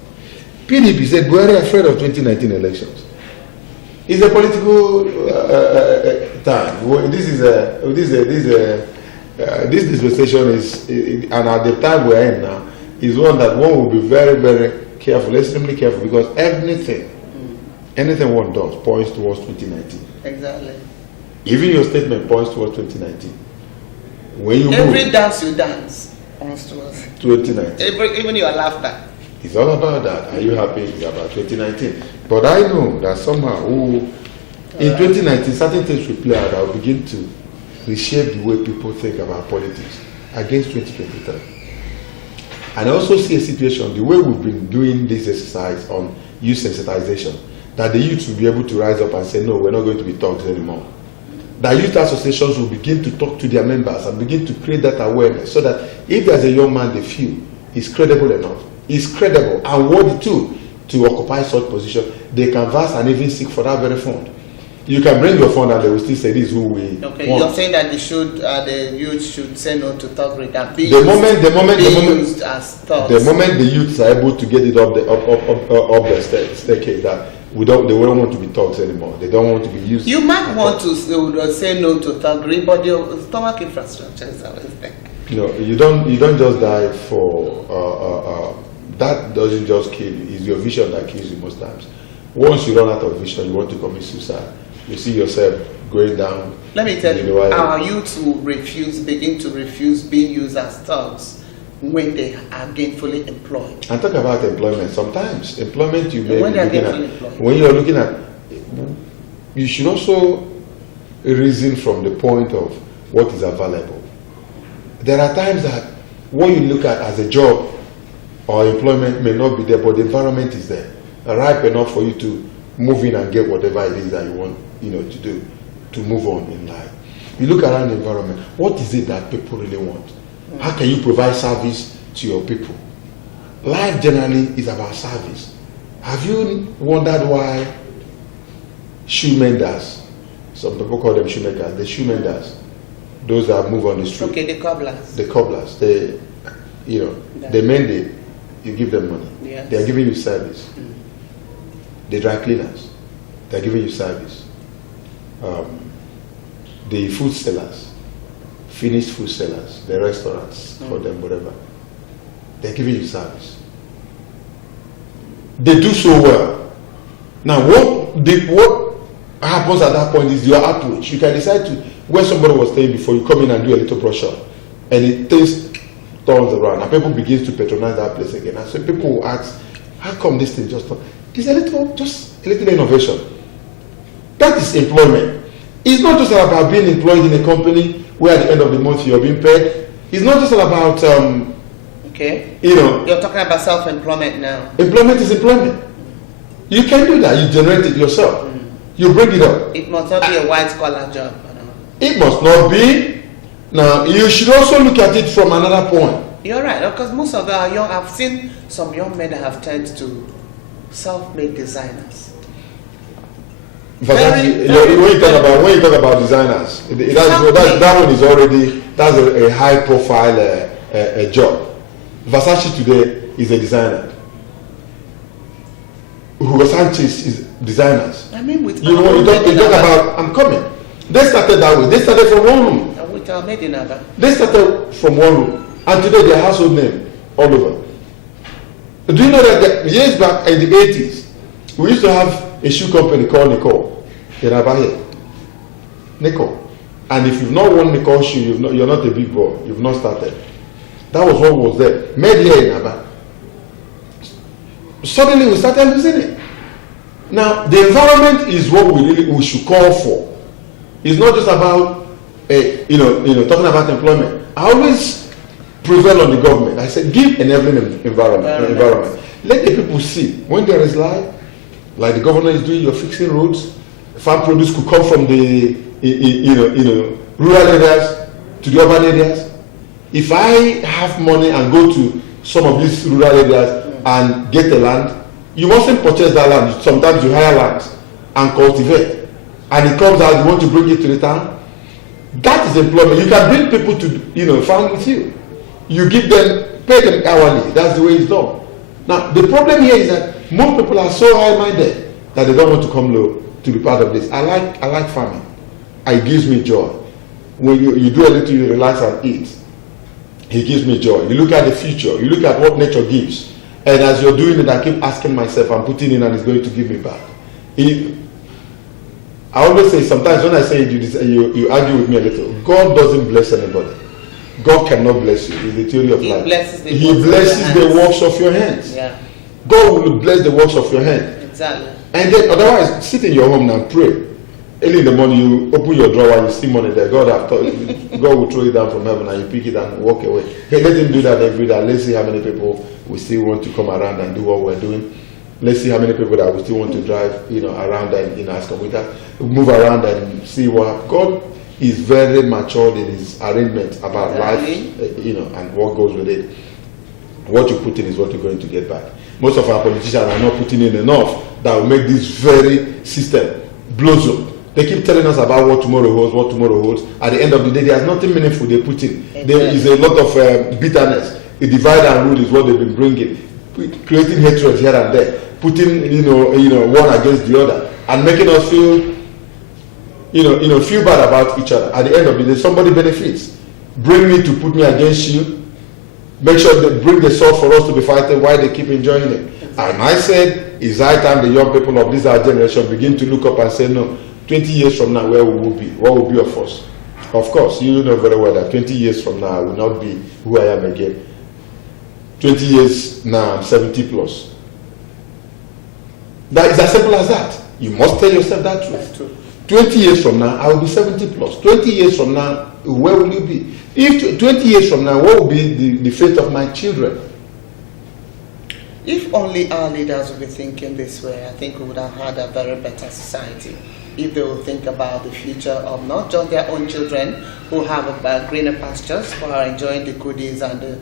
PDP said Buhari afraid of 2019 elections. It's a political time. This dispensation is, and at the time we're in now, is one that one will be very, very careful, extremely careful, because anything one does points towards 2019. Exactly. Even your statement points towards 2019. When you every move, dance you dance points towards 2019. Even your laughter. It's all about that. Are you happy? It's about 2019. But I know that somehow, in 2019, certain things will play out that will begin to reshape the way people think about politics against 2023. And I also see a situation, the way we've been doing this exercise on youth sensitization, that the youth will be able to rise up and say, no, we're not going to be thugs anymore. That youth associations will begin to talk to their members and begin to create that awareness so that if there's a young man they feel is credible enough, is credible and worthy too to occupy such position, they can verse and even seek for that very fund. You can bring your fund and they will still say this is who we want. You're saying that the youth should say no to thuggery. The moment the youths are able to get it up the staircase, that they don't want to be thugs anymore. They don't want to be used. You might want to say no to thuggery, but your stomach infrastructure is always there. you don't just die for that doesn't just kill you. It's your vision that kills you most times. Once you run out of vision, you want to commit suicide. You see yourself going down. Let me tell you, our youth will begin to refuse being used as thugs when they are gainfully employed. And talk about employment. Sometimes employment you may when be looking at. employed. When you're looking at, you should also reason from the point of what is available. There are times that what you look at as a job or employment may not be there, but the environment is there, ripe enough for you to move in and get whatever it is that you want, to do, to move on in life. You look around the environment. What is it that people really want? How can you provide service to your people? Life generally is about service. Have you wondered why shoe menders, some people call them shoemakers, the shoe menders, those that move on the street. Okay, the cobblers. The cobblers, they mend it, you give them money. Yes. They are giving you service. The dry cleaners, they are giving you service. The food sellers, finished food sellers, the restaurants, call them whatever, they're giving you service. They do so well. Now, what happens at that point is your approach. You can decide to, where somebody was staying before, you come in and do a little brush up, and it turns around, and people begin to patronize that place again. And so people will ask, how come this thing just turned? It's just a little innovation. That is employment. It's not just about being employed in a company where at the end of the month you're being paid. It's not just about okay. You're talking about self-employment now. Employment is employment. You can do that. You generate it yourself. You bring it up. It must not be a white-collar job. It must not be. Now, you should also look at it from another point. You're right, because most of I've seen some young men that have turned to self-made designers. But when you talk about designers, that one is already, that's a high-profile job. Versace today is a designer. Hugo Sanchez is designers. I mean, with you talk about, I'm coming. They started that way. They started from one room. They started from one room. And today they're household name all over. Do you know that years back in the 80s, we used to have a shoe company called Nicole in Abia. Nicole. And if you've not worn Nicole shoe, you're not a big boy. You've not started. That was what was there. Made here in Abia. Suddenly we started losing it. Now, the environment is what we should call for. It's not just about, talking about employment. I always prevail on the government. I said, give an enabling environment. Let the people see when there is life, like the governor is doing, you're fixing roads. Farm produce could come from the rural areas to the urban areas. If I have money and go to some of these rural areas and get the land, you mustn't purchase that land. Sometimes you hire land and cultivate, and it comes out, you want to bring it to the town. That is employment. You can bring people to farm with you. You give them, pay them hourly. That's the way it's done. Now the problem here is that most people are so high-minded that they don't want to come low to be part of this. I like farming. It gives me joy. When you do a little, you relax and eat. It gives me joy. You look at the future. You look at what nature gives. And as you're doing it, I keep asking myself, I'm putting in and it's going to give me back. I always say, sometimes when I say you argue with me a little, God doesn't bless anybody. God cannot bless you. It's the theory of life. He blesses the works of your hands. Yeah. God will bless the works of your hand. Exactly. And then otherwise, sit in your home and pray. Early in the morning, you open your drawer and you see money there. God will throw it down from heaven and you pick it and walk away. Hey, let him do that every day. Let's see how many people we still want to come around and do what we're doing. Let's see how many people that we still want to drive, around and as commuter, move around and see what God is very matured in his arrangement about life, and what goes with it. What you put in is what you're going to get back. Most of our politicians are not putting in enough that will make this very system blows up. They keep telling us about what tomorrow holds. At the end of the day, there's nothing meaningful they put in. There is a lot of bitterness. A divide and rule is what they've been bringing, creating hatred here and there, putting one against the other, and making us feel feel bad about each other. At the end of the day, somebody benefits. bring me to put me against you. Make sure they bring the sword for us to be fighting while they keep enjoying it. And I said, it's high time the young people of this our generation begin to look up and say, no, 20 years from now, where we will be? What will be of us? Of course, you know very well that 20 years from now, I will not be who I am again. 20 years now, I'm 70 plus. That is as simple as that. You must tell yourself that truth. 20 years from now, I will be 70 plus. 20 years from now, where will you be? If 20 years from now, what will be the fate of my children? If only our leaders would be thinking this way, I think we would have had a very better society. If they would think about the future of not just their own children who have greener pastures, who are enjoying the goodies and the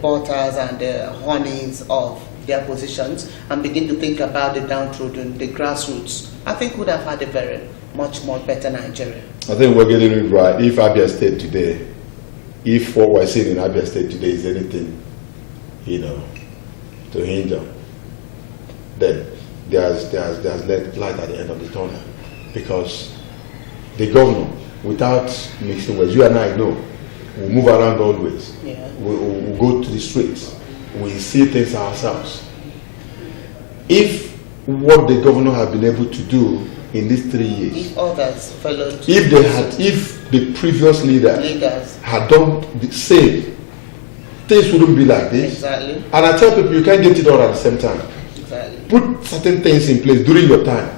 butters and the honeys of their positions, and begin to think about the downtrodden, the grassroots, I think we would have had a very much more better Nigeria. I think we're getting it right. If Abia State today, if what we're seeing in Abia State today is anything, to hinder, then there's light at the end of the tunnel. Because the governor, without mixing words, you and I know, we move around always. Yeah. We go to the streets. We see things ourselves. If what the governor has been able to do in these 3 years, if others followed, if the previous leaders had done the same, things wouldn't be like this. Exactly. And I tell people, you can't get it all at the same time. Exactly. Put certain things in place during your time.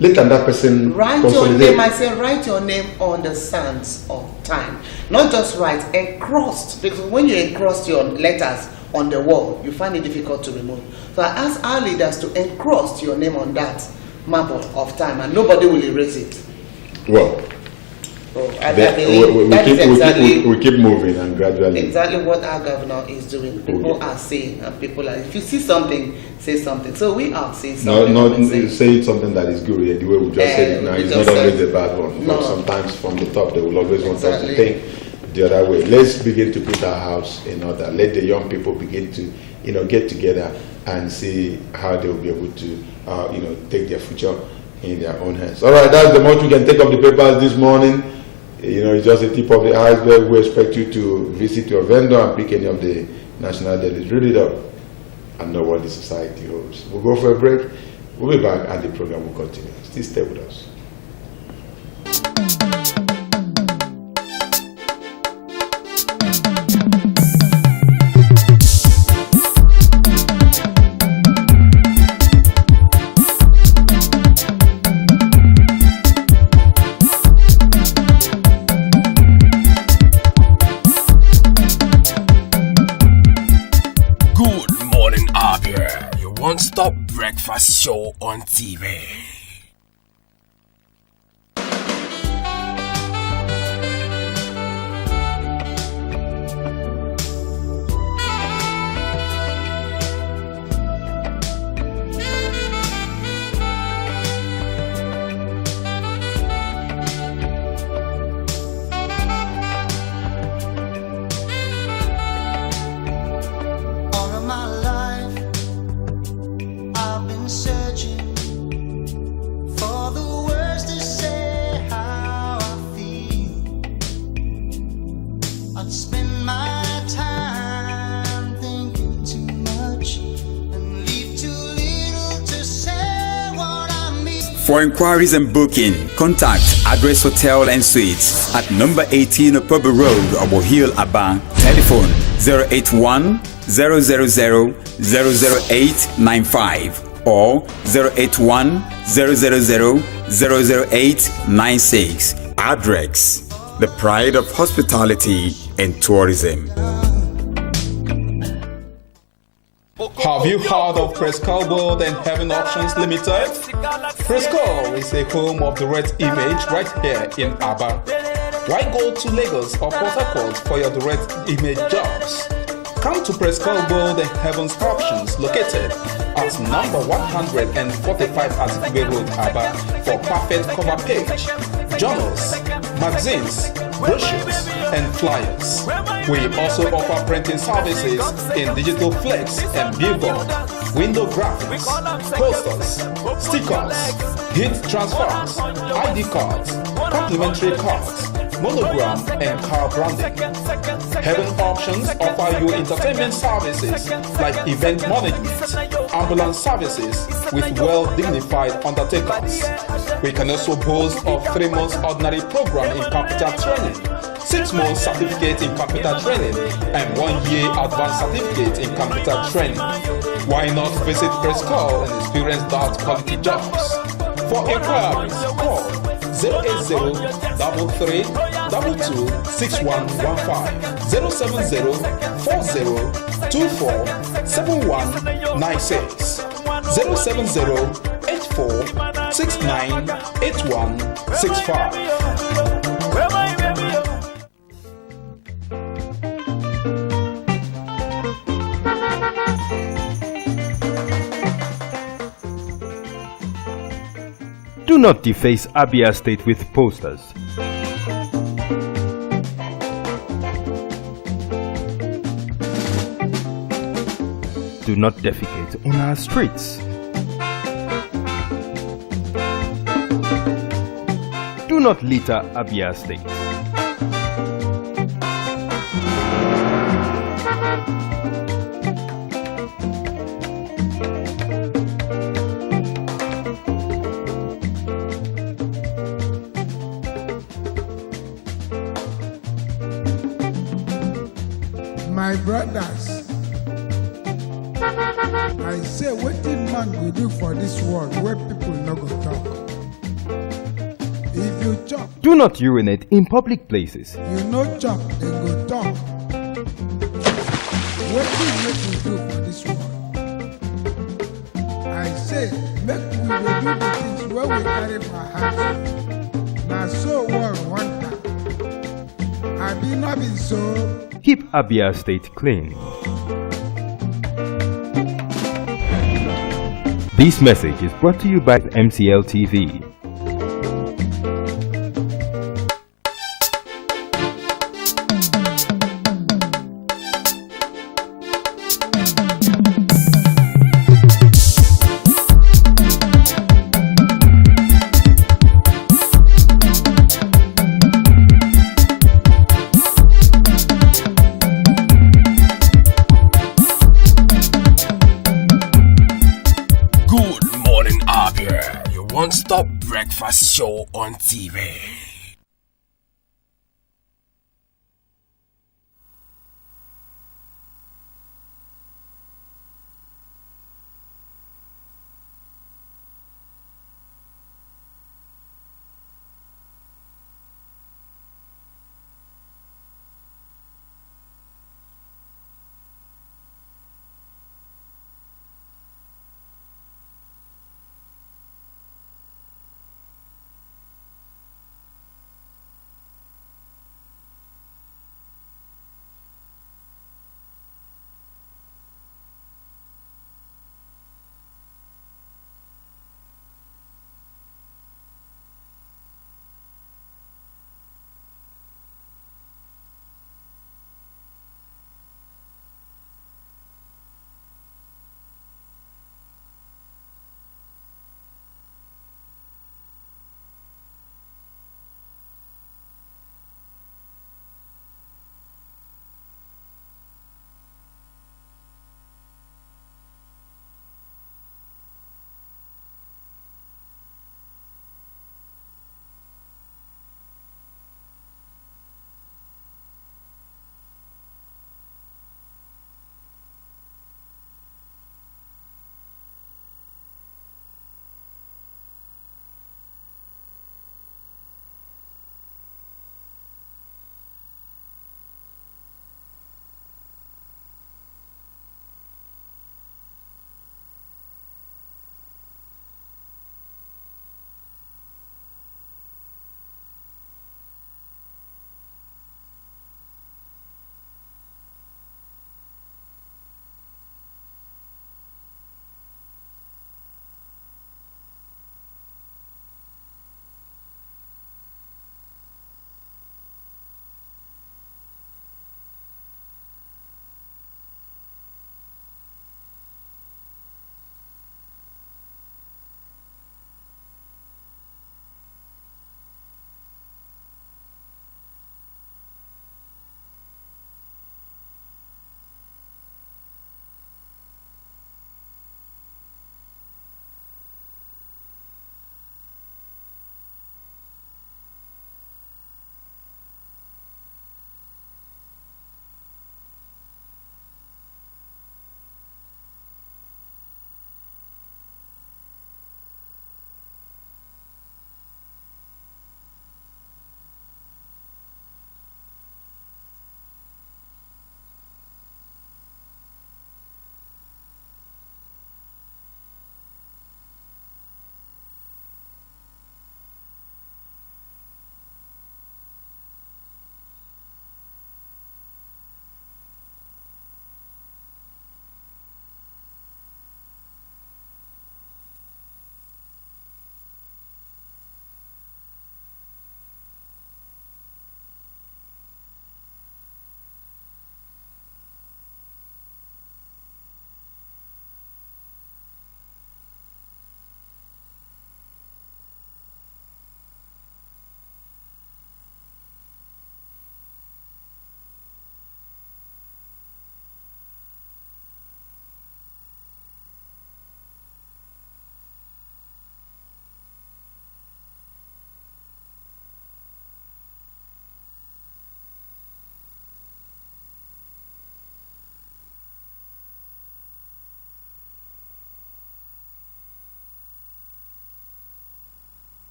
Let that person write your name. I say write your name on the sands of time. Not just write, encrust. Because when you encrust your letters on the wall, you find it difficult to remove. So I ask our leaders to encrust your name on that map of time, and nobody will erase it. Well, we keep moving and gradually. Exactly what our governor is doing. People are saying, and people are. If you see something, say something. So we are saying something. Not say something that is good. Yeah, the way we just said it now, it's not always a bad one. No. Sometimes from the top, they will always want us to think the other way. Let's begin to put our house in order. Let the young people begin to, get together and see how they will be able to, take their future in their own hands. All right, that's the most we can take of the papers this morning. It's just the tip of the iceberg. We expect you to visit your vendor and pick any of the national dailies. Read it up and know what the society holds. We'll go for a break. We'll be back and the program will continue. Still stay with us. Non-stop breakfast show on TV. For inquiries and booking, contact Address Hotel and Suites at number 18 Purple Road, Obo Hill, Abba. Telephone 081 000 00895 or 081 000 00896. Address, the pride of hospitality and tourism. Have you heard of Prescal World and Heaven Auctions Limited? Prescal is the home of the direct image right here in Abia. Why go to Lagos or Port Harcourt for your direct image jobs? Come to Prescal World and Heaven's Auctions located at number 145 Atikube Road, Abia for perfect cover page, journals, magazines, brochures, and flyers. We also offer printing services in digital flex and billboard, window graphics, posters, stickers, heat transfers, ID cards, complimentary cards, monogram, and car branding. Heaven Options offer you entertainment services like event management, ambulance services with well-dignified undertakers. We can also boast of 3 months ordinary program in computer training, 6 months certificate in computer training, and 1 year advanced certificate in computer training. Why not visit Prescott and experience that quality jobs? For inquiries, call 080-33-22-6115, 070-40-24-7196, 070-84-69-8165. Do not deface Abia State with posters. Do not defecate on our streets. Do not litter Abia State. My brothers, I say wetin man go do for this world where people no go talk. If you chop, Do not urinate in public places. you no chop, dem go talk. Wetin make we do for this world? I say make we dey do the things wey we carry for heart. Na so world want am. Abi no be so? Keep Abia State clean. This message is brought to you by MCL TV. Good morning, Abia, your one-stop breakfast show on TV.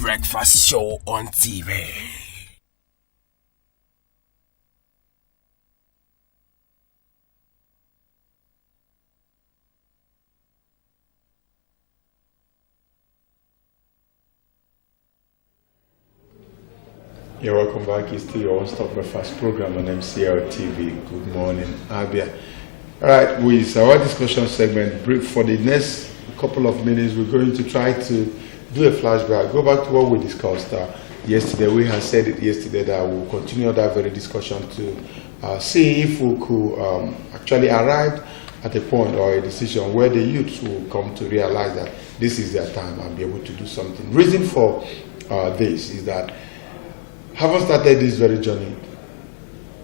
breakfast show on TV. You're welcome back. It's still your one-stop breakfast program on MCL TV. Good morning, Abia. All right, with our discussion segment, for the next couple of minutes, we're going to try to do a flashback. Go back to what we discussed yesterday. We had said it yesterday that we'll continue that very discussion to see if we could actually arrive at a point or a decision where the youths will come to realize that this is their time and be able to do something. Reason for this is that having started this very journey,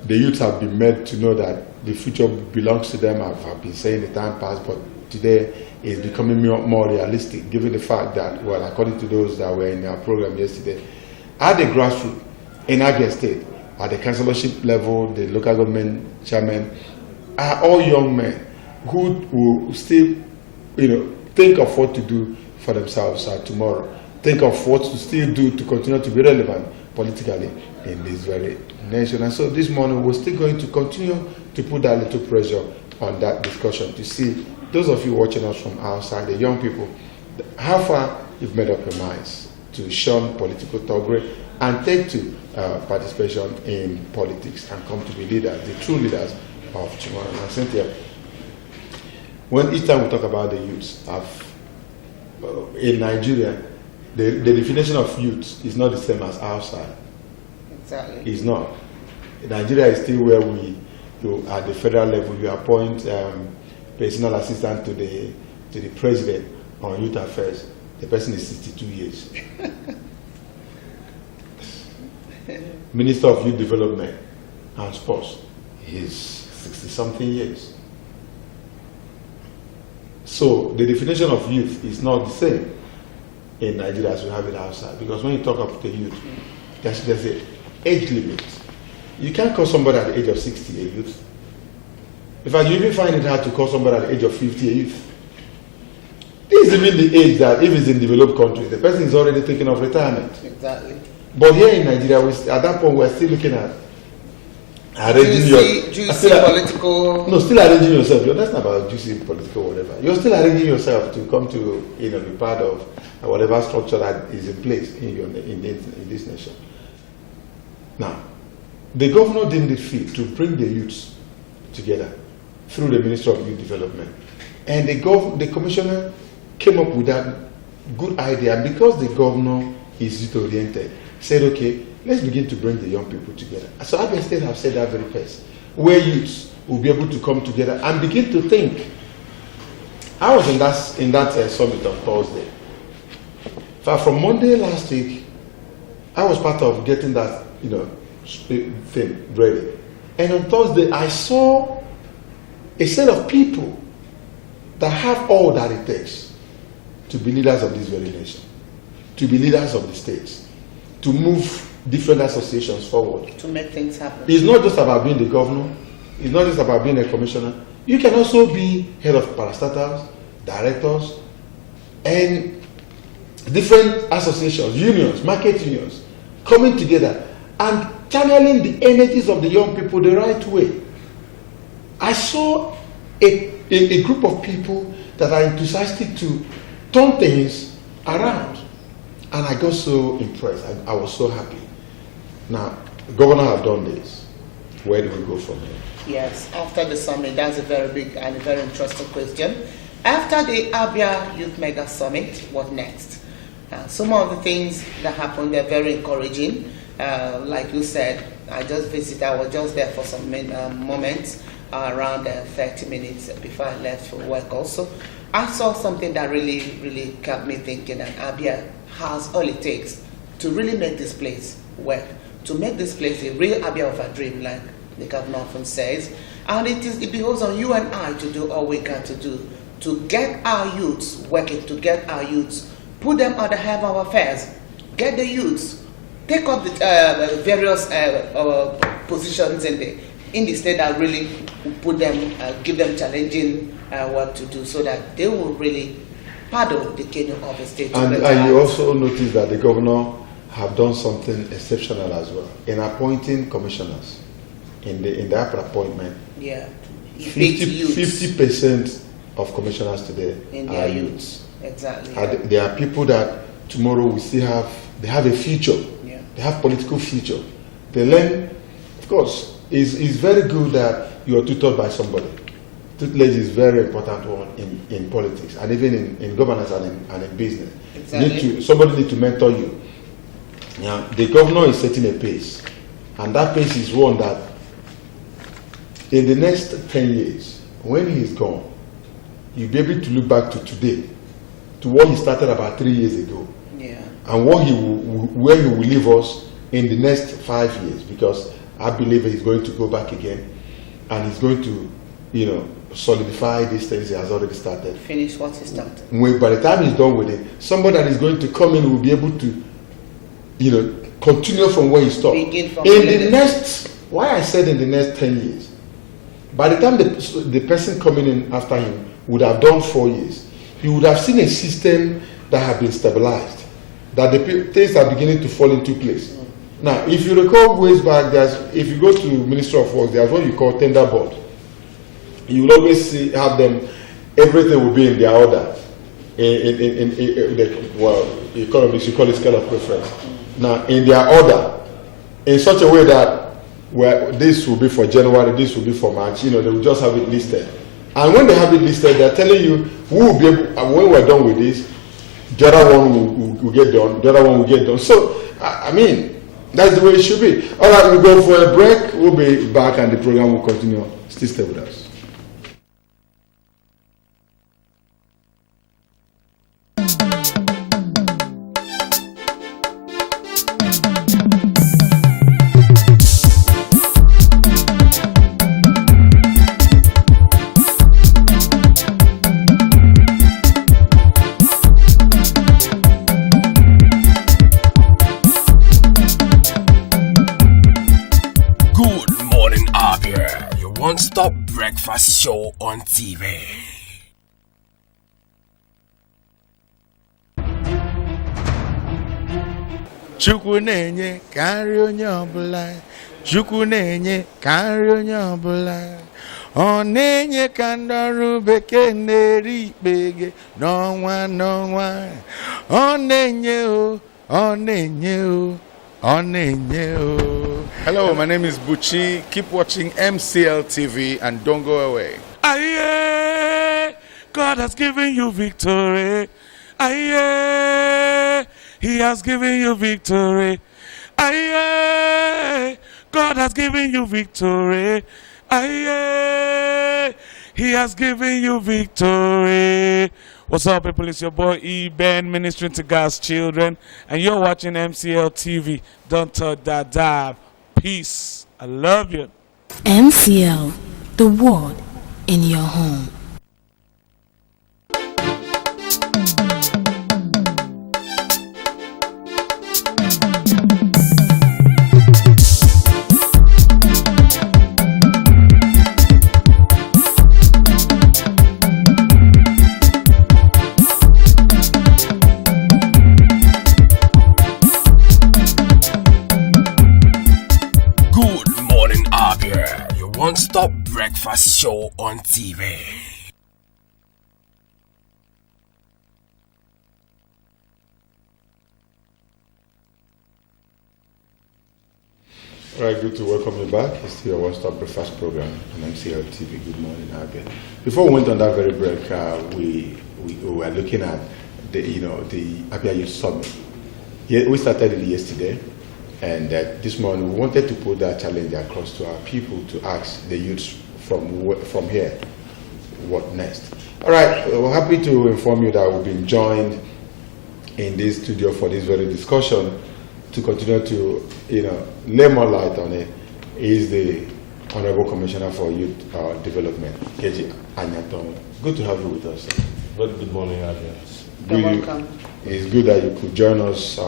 the youths have been made to know that the future belongs to them. I've been saying the time past, but today is becoming more realistic, given the fact that, well, according to those that were in our program yesterday, at the grassroots in Abia State, at the councillorship level, the local government chairman, are all young men who will still, think of what to do for themselves tomorrow, think of what to still do to continue to be relevant politically in this very nation. And so this morning we're still going to continue to put that little pressure on that discussion to see those of you watching us from outside, the young people, how far you've made up your minds to shun political thuggery and take to participation in politics and come to be leaders, the true leaders of tomorrow. And Cynthia, when each time we talk about the youth, in Nigeria, the definition of youth is not the same as outside. Exactly. It's not. Nigeria is still where at the federal level, you appoint personal assistant to the president on youth affairs. The person is 62 years. Minister of Youth Development and Sports is 60-something years. So the definition of youth is not the same in Nigeria as we have it outside. Because when you talk about the youth, there's an age limit. You can't call somebody at the age of 60 a youth. In fact, you even find it hard to call somebody at the age of 50 a youth. This is even the age that if it's in developed countries, the person is already thinking of retirement. Exactly. But here in Nigeria, at that point, we're still looking at arranging political... No, still arranging yourself. That's not about juicy political whatever. You're still arranging yourself to come to, be part of whatever structure that is in place in this nation. Now, the governor deemed it fit to bring the youths together through the Ministry of Youth Development. And the commissioner came up with that good idea, because the governor is youth-oriented, said, okay, let's begin to bring the young people together. So Abia State have said that very first, where youths will be able to come together and begin to think. I was in that summit on Thursday. From Monday last week, I was part of getting that thing ready. And on Thursday, I saw a set of people that have all that it takes to be leaders of this very nation, to be leaders of the states, to move different associations forward. To make things happen. It's not just about being the governor. It's not just about being a commissioner. You can also be head of parastatals, directors, and different associations, unions, market unions, coming together and channeling the energies of the young people the right way. I saw a group of people that are enthusiastic to turn things around. And I got so impressed. I was so happy. Now, the governor has done this. Where do we go from here? Yes, after the summit, that's a very big and a very interesting question. After the Abia Youth Mega Summit, what next? Some of the things that happened, they're very encouraging. Like you said, I was just there for some moments, around 30 minutes before I left for work also. I saw something that really, really kept me thinking that Abia has all it takes to really make this place work, to make this place a real Abia of a dream, like the governor often says. And it behoves on you and I to do all we got to do to get our youths working, to get our youths, put them at the head of our affairs, get the youths, take up the various positions in the state that really put them, give them challenging work to do, so that they will really paddle the canoe of the state. And you also notice that the governor have done something exceptional as well in appointing commissioners in the appointment. Yeah. 50% of commissioners today are youths. Exactly. There are people that tomorrow we still have a future. Yeah. They have political future. They learn, of course, it's very good that you are tutored by somebody. Tutelage is very important one in politics and even in governance and in business. Exactly. Somebody need to mentor you. Now, the governor is setting a pace, and that pace is one that in the next 10 years, when he is gone, you'll be able to look back to today, to what he started about 3 years ago, and where he will leave us in the next 5 years, because I believe he's going to go back again, and he's going to, solidify these things he has already started. Finish what he started. By the time he's done with it, somebody that is going to come in will be able to, continue from where he stopped. Why I said in the next 10 years, by the time the person coming in after him would have done 4 years, he would have seen a system that had been stabilized, that the things are beginning to fall into place. Now, if you recall ways back, if you go to Ministry of Works, there's what you call tender board. You will always have them, everything will be in their order. Economics, you call it scale of preference. Now, in their order, in such a way that this will be for January, this will be for March, they will just have it listed. And when they have it listed, they're telling you who will be able, when we're done with this, the other one will get done, the other one will get done. So, that's the way it should be. All right, we'll go for a break. We'll be back and the program will continue. Still stay with us. Non-stop breakfast show on TV. Chukwu na-enye ka nri onye ọbụla. Chukwu na-enye ka nri onye ọbụla. Ọ na-enye ka ndị ọrụ bekee na-eri ikpege n'ọnwa n'ọnwa. Ọ na-enye o, ọ na-enye o, ọ na-enye o. Hello, my name is Buchi. Keep watching MCL TV and don't go away. Aye, God has given you victory. Aye, He has given you victory. Aye, God has given you victory. Aye, He has given you victory. What's up, people? It's your boy E-Ben, ministering to God's children, and you're watching MCL TV. Don't touch that dive. Peace. I love you. MCL, the word in your home. Non-stop breakfast show on TV. All right, good to welcome you back. It's still your one-stop breakfast program on MCL TV. Good morning, Abia. Before we went on that very break, we were looking at the Abia Youth Summit. We started it yesterday. And this morning, we wanted to put that challenge across to our people to ask the youths from here, what next? All right, we're happy to inform you that we've been joined in this studio for this very discussion to continue to, lay more light on it is the Honorable Commissioner for Youth Development, Keji Anyaton. Good to have you with us. Good morning, Abia. Welcome. It's good that you could join us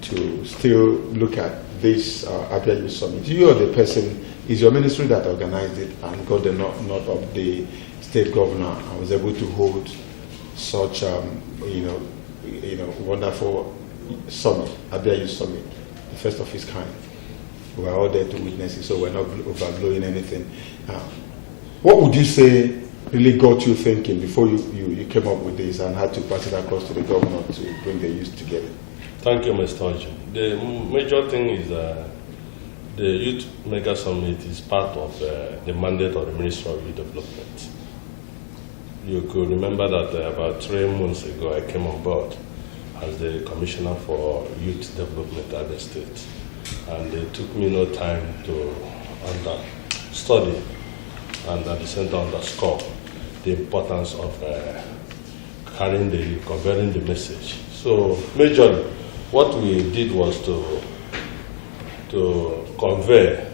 to still look at this Abia Youth Summit. You are the person, it's your ministry that organized it and got the nod of the state governor and was able to hold such wonderful summit, Abia Youth Summit, the first of its kind. We are all there to witness it, so we're not overblowing anything. What would you say really got you thinking before you came up with this and had to pass it across to the governor to bring the youth together? Thank you, Mr. Ojo. The major thing is the Youth Mega Summit is part of the mandate of the Ministry of Youth Development. You could remember that about 3 months ago I came on board as the Commissioner for Youth Development at the state. And it took me no time to study and at the center underscore the importance of conveying the message. So majorly, what we did was to convey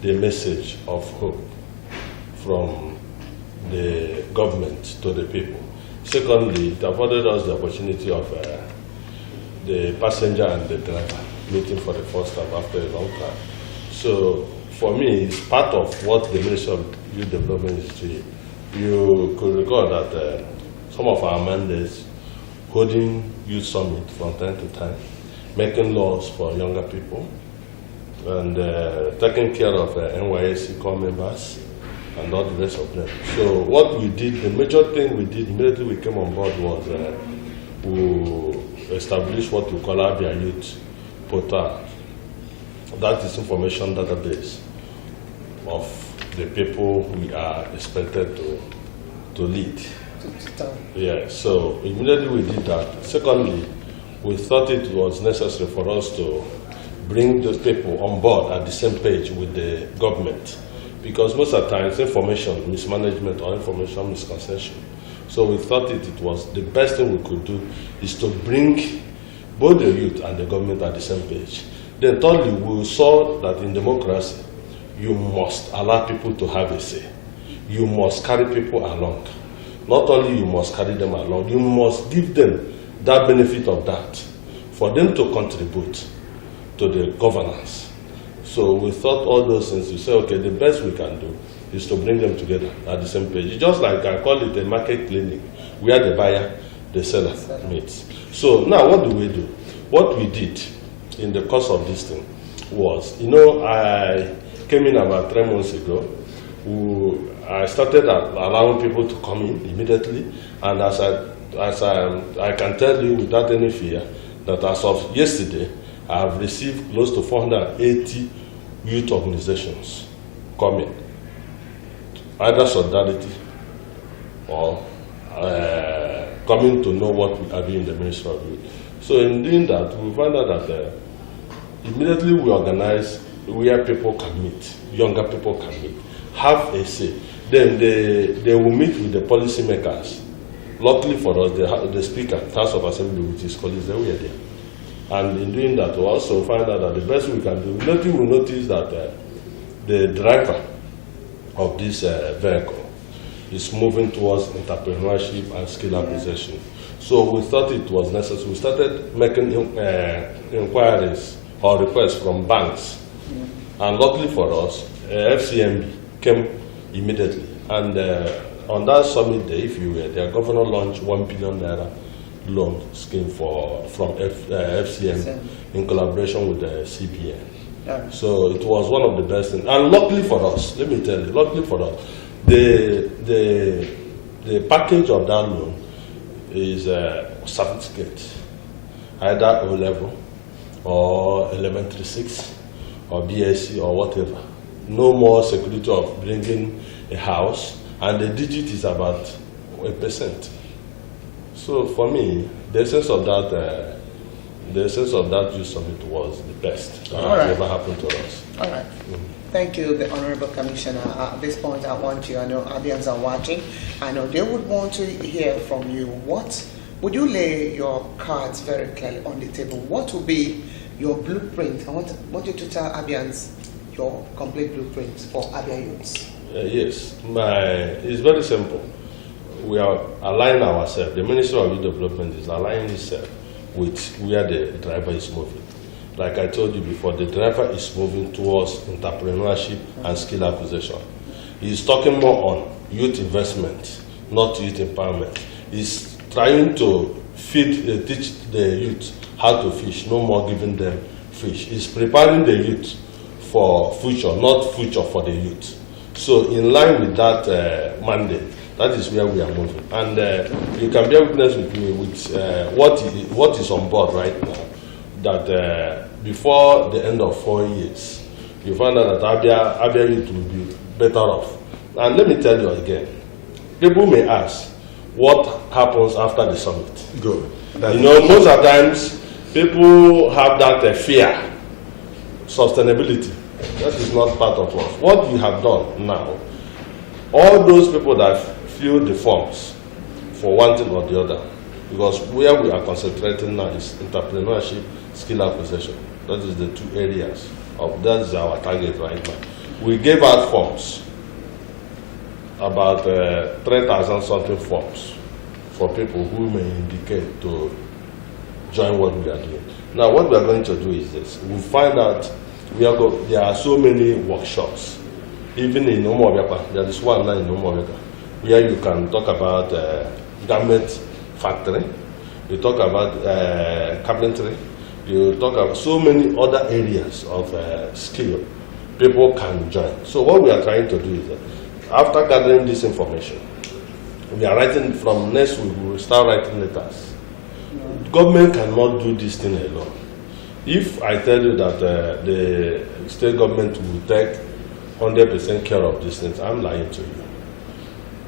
the message of hope from the government to the people. Secondly, it afforded us the opportunity of the passenger and the driver meeting for the first time after a long time. So for me, it's part of what the Ministry of Youth Development is doing. You could recall that some of our mandates, holding youth summit from time to time, making laws for younger people, and taking care of NYSC core members and all the rest of them. So what we did, the major thing we did immediately we came on board was we established what we call Abia Youth Portal. That is information database of the people we are expected to lead. Yeah, so immediately we did that. Secondly, we thought it was necessary for us to bring those people on board at the same page with the government, because most of the times information mismanagement or information misconception. So we thought it was the best thing we could do is to bring both the youth and the government at the same page. Then thirdly, we saw that in democracy, you must allow people to have a say. You must carry people along. Not only you must carry them along, you must give them that benefit of that for them to contribute to the governance. So we thought all those things, we said, okay, the best we can do is to bring them together at the same page. It's just like I call it a market clinic, where the buyer, the seller meets. So now what do we do? What we did in the course of this thing was, I came in about 3 months ago. I started allowing people to come in immediately, and as I can tell you without any fear that as of yesterday, I have received close to 480 youth organizations coming, either solidarity or coming to know what we are doing in the Ministry of Youth. So in doing that, we found out that immediately we organize where people can meet, younger people can meet, have a say. Then they will meet with the policymakers. Luckily for us, the Speaker, House of Assembly, with his colleagues, they were there. And in doing that, we also find out that the best we can do, immediately we notice that the driver of this vehicle is moving towards entrepreneurship and skill acquisition. So we thought it was necessary. We started making inquiries or requests from banks. And luckily for us, FCMB came immediately. And on that summit day, if you were there, Governor launched 1 billion naira loan scheme from FCMB in collaboration with the CBN. Yeah. So it was one of the best things. And luckily for us, let me tell you, luckily for us, the package of that loan is a certificate, either O level or elementary 6 or BSc or whatever. No more security of bringing a house, and the digit is about 1%. So for me, the essence of that youth summit was the best that has ever happened to us. All right. Thank you, the Honorable Commissioner. At this point, I want you, I know Abians are watching, I know they would want to hear from you. Would you lay your cards very clearly on the table? What will be your blueprint? I want you to tell Abians your complete blueprint for Abia youths. Yes, it's very simple. We are aligning ourselves. The Ministry of Youth Development is aligning itself with where the driver is moving. Like I told you before, the driver is moving towards entrepreneurship and skill acquisition. He's talking more on youth investment, not youth empowerment. He's trying to teach the youth how to fish, no more giving them fish. It's preparing the youth for future, not future for the youth. So in line with that mandate, that is where we are moving. And you can bear witness with me with what is on board right now, that before the end of 4 years, you find out that Abia youth will be better off. And let me tell you again, people may ask, what happens after the summit? Good. Most of the times, people have that fear, sustainability. That is not part of us. What we have done now, all those people that fill the forms for one thing or the other, because where we are concentrating now is entrepreneurship, skill acquisition. That is the two areas. That is our target right now. We gave out forms, about 3,000 something forms for people who may indicate to join what we are doing. Now, what we are going to do is this. We find out there are so many workshops, even in Umuobiakpa. There is one now in Umuobiakpa, where you can talk about garment factory, you talk about carpentry, you talk about so many other areas of skill people can join. So what we are trying to do is that after gathering this information, we are writing from next week, we will start writing letters. Government cannot do this thing alone. If I tell you that the state government will take 100% care of these things, I'm lying to you.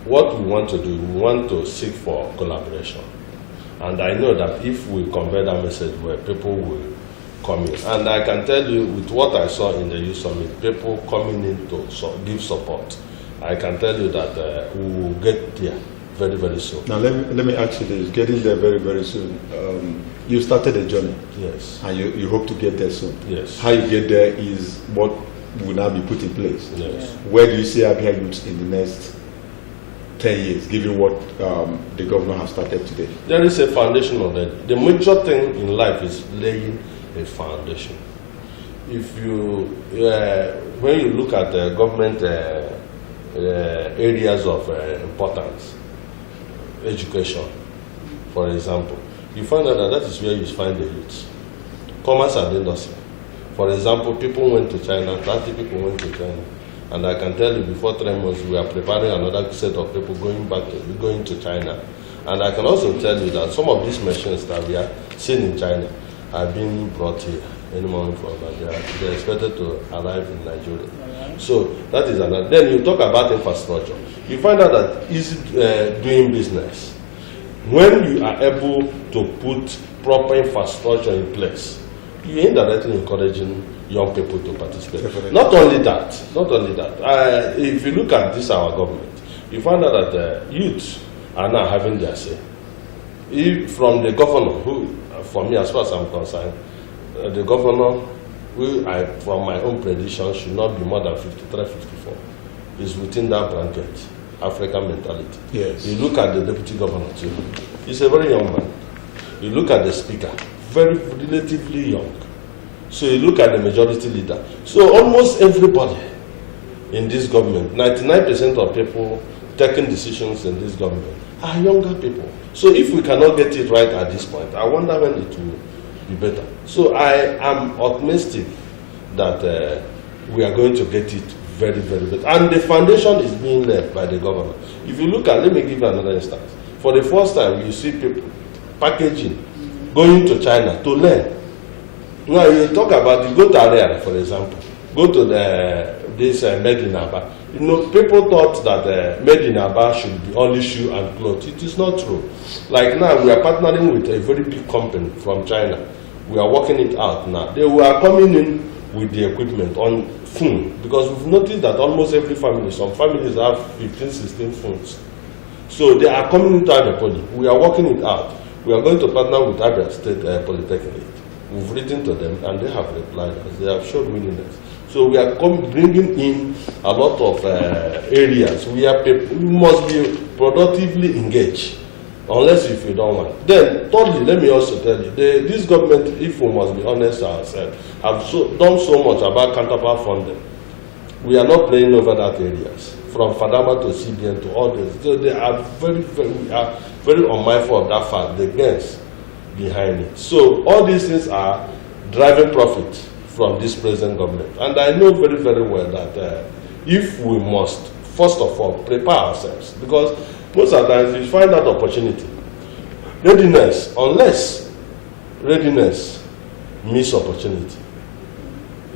What we want to do, we want to seek for collaboration. And I know that if we convey that message where people will come in. And I can tell you with what I saw in the Youth Summit, people coming in to give support. I can tell you that we will get there very, very soon. Now let me ask you this, getting there very, very soon. You started a journey. Yes. And you hope to get there soon. Yes. How you get there is what will now be put in place. Yes. Where do you see Abia youth in the next 10 years, given what the governor has started today? There is a foundation already. The major thing in life is laying a foundation. If you, when you look at the government areas of importance, education, for example, you find out that is where you find the youth. Commerce and industry. For example, people went to China, 30 people went to China. And I can tell you before 3 months, we are preparing another set of people going to China. And I can also tell you that some of these machines that we are seeing in China are being brought here any moment from Nigeria. They're expected to arrive in Nigeria. So that is another. Then you talk about infrastructure. You find out that easy doing business. When you are able to put proper infrastructure in place, you're indirectly encouraging young people to participate. Definitely. Not only that. If you look at this, our government, you find out that the youth are now having their say. From the governor, who, for me, as far as I'm concerned, the governor, from my own prediction, should not be more than 53, 54. Is within that blanket, African mentality. Yes. You look at the deputy governor too. He's a very young man. You look at the speaker, very relatively young. So you look at the majority leader. So almost everybody in this government, 99% of people taking decisions in this government are younger people. So if we cannot get it right at this point, I wonder when it will be better. So I am optimistic that we are going to get it very, very better. And the foundation is being led by the government. If you look at, let me give you another instance. For the first time, you see people packaging, going to China to learn. Now you talk about, you go to Abia, for example, go to this Made in Abia. You know, people thought that Made in Abia should be only shoe and clothes. It is not true. Like now, we are partnering with a very big company from China. We are working it out now. They were coming in with the equipment on phone, because we've noticed that almost every family, some families have 15, 16 phones. So they are coming into Abia Poly. We are working it out. We are going to partner with Abia State Polytechnic. We've written to them and they have replied as they have shown willingness. So we are bringing in a lot of areas where people must be productively engaged, unless if you don't want. Then, thirdly, let me also tell you, this government, if we must be honest ourselves, have done so much about counterpart funding. We are not playing over that areas. from Fadama to CBN to all this. So they are very unmindful of that fact, the gains behind it. So all these things are driving profit from this present government. And I know very, very well that if we must, first of all, prepare ourselves, because most of the times you find that opportunity. Readiness, unless readiness meets opportunity,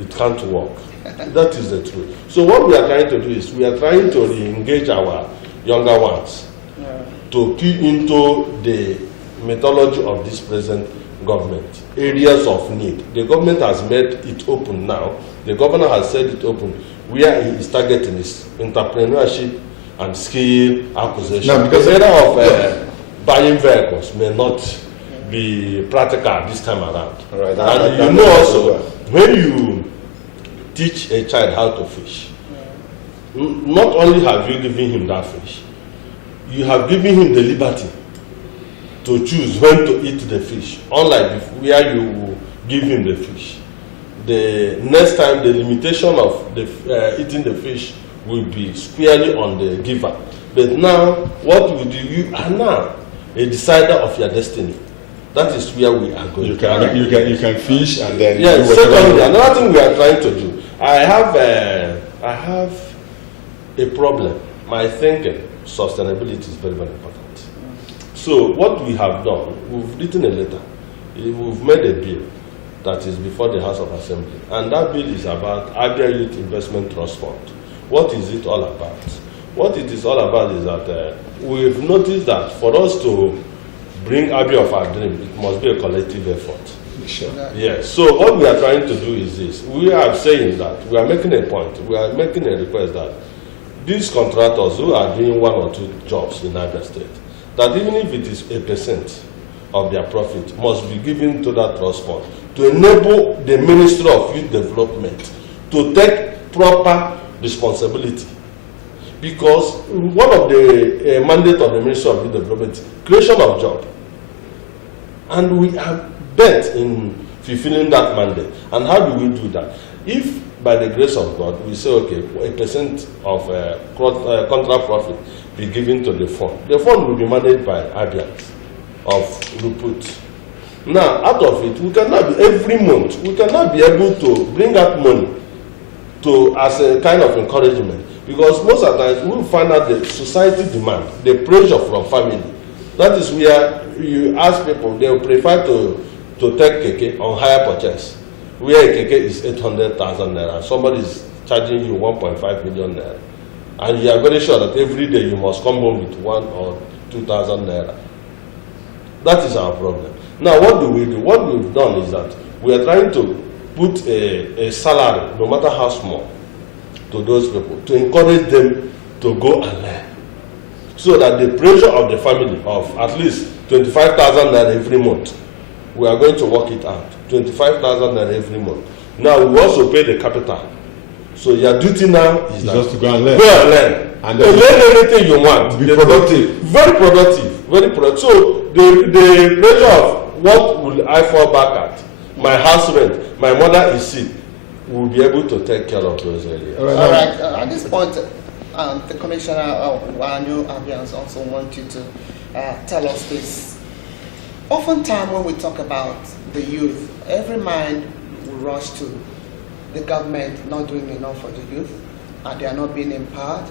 it can't work. That is the truth. So what we are trying to do is we are trying to re-engage our younger ones to key into the methodology of this present government, areas of need. The government has made it open now. The governor has said it open. Where he is targeting is entrepreneurship and skill acquisition. Now, because the area of buying vehicles may not be practical this time around. Right. And you know also, when you teach a child how to fish, not only have you given him that fish, you have given him the liberty to choose when to eat the fish, unlike where you give him the fish. The next time, the limitation of the, eating the fish will be squarely on the giver. But now, what you do, you are now a decider of your destiny. That is where we are going. You can fish and then. Yes. Secondly, another thing we are trying to do. I have a problem. My thinking, sustainability is very, very important. So what we have done, we've written a letter. We've made a bill that is before the House of Assembly, and that bill is about Abia Youth Investment Trust Fund. What is it all about? What it is all about is that we've noticed that for us to bring Abia of our dream, it must be a collective effort. Sure. Yes. So what we are trying to do is this. We are saying that we are making a point. We are making a request that these contractors who are doing 1 or 2 jobs in Abia State, that even if it is 1% of their profit, must be given to that trust fund to enable the Ministry of Youth Development to take proper responsibility. Because one of the mandate of the Ministry of Youth Development, creation of job. And we are bent in fulfilling that mandate. And how do we do that? If by the grace of God, we say, okay, 1% of contract profit be given to the fund will be managed by Abia of Ruput. Now, out of it, we cannot be every month, we cannot be able to bring out money to as a kind of encouragement, because most of the times we will find out the society demand, the pressure from family. That is where you ask people, they will prefer to take keke on hire purchase, where a keke is 800,000 naira. Somebody is charging you 1.5 million naira, and you are very sure that every day you must come home with 1 or 2,000 naira. That is our problem. Now, what do we do? What we've done is that we are trying to put a salary, no matter how small, to those people, to encourage them to go and learn. So that the pressure of the family of at least 25,000 naira every month, we are going to work it out. 25,000 naira every month. Now, we also pay the capital. So your duty now is just to go and learn. Go and learn. And learn anything you want. Be productive. Very productive. Very productive. So the pressure of what will I fall back at? My house rent, my mother is sick. We'll be able to take care of those areas. All right. At this point, the Commissioner of New Abians also want you to tell us this. Oftentimes when we talk about the youth, every mind will rush to the government not doing enough for the youth, and they are not being empowered,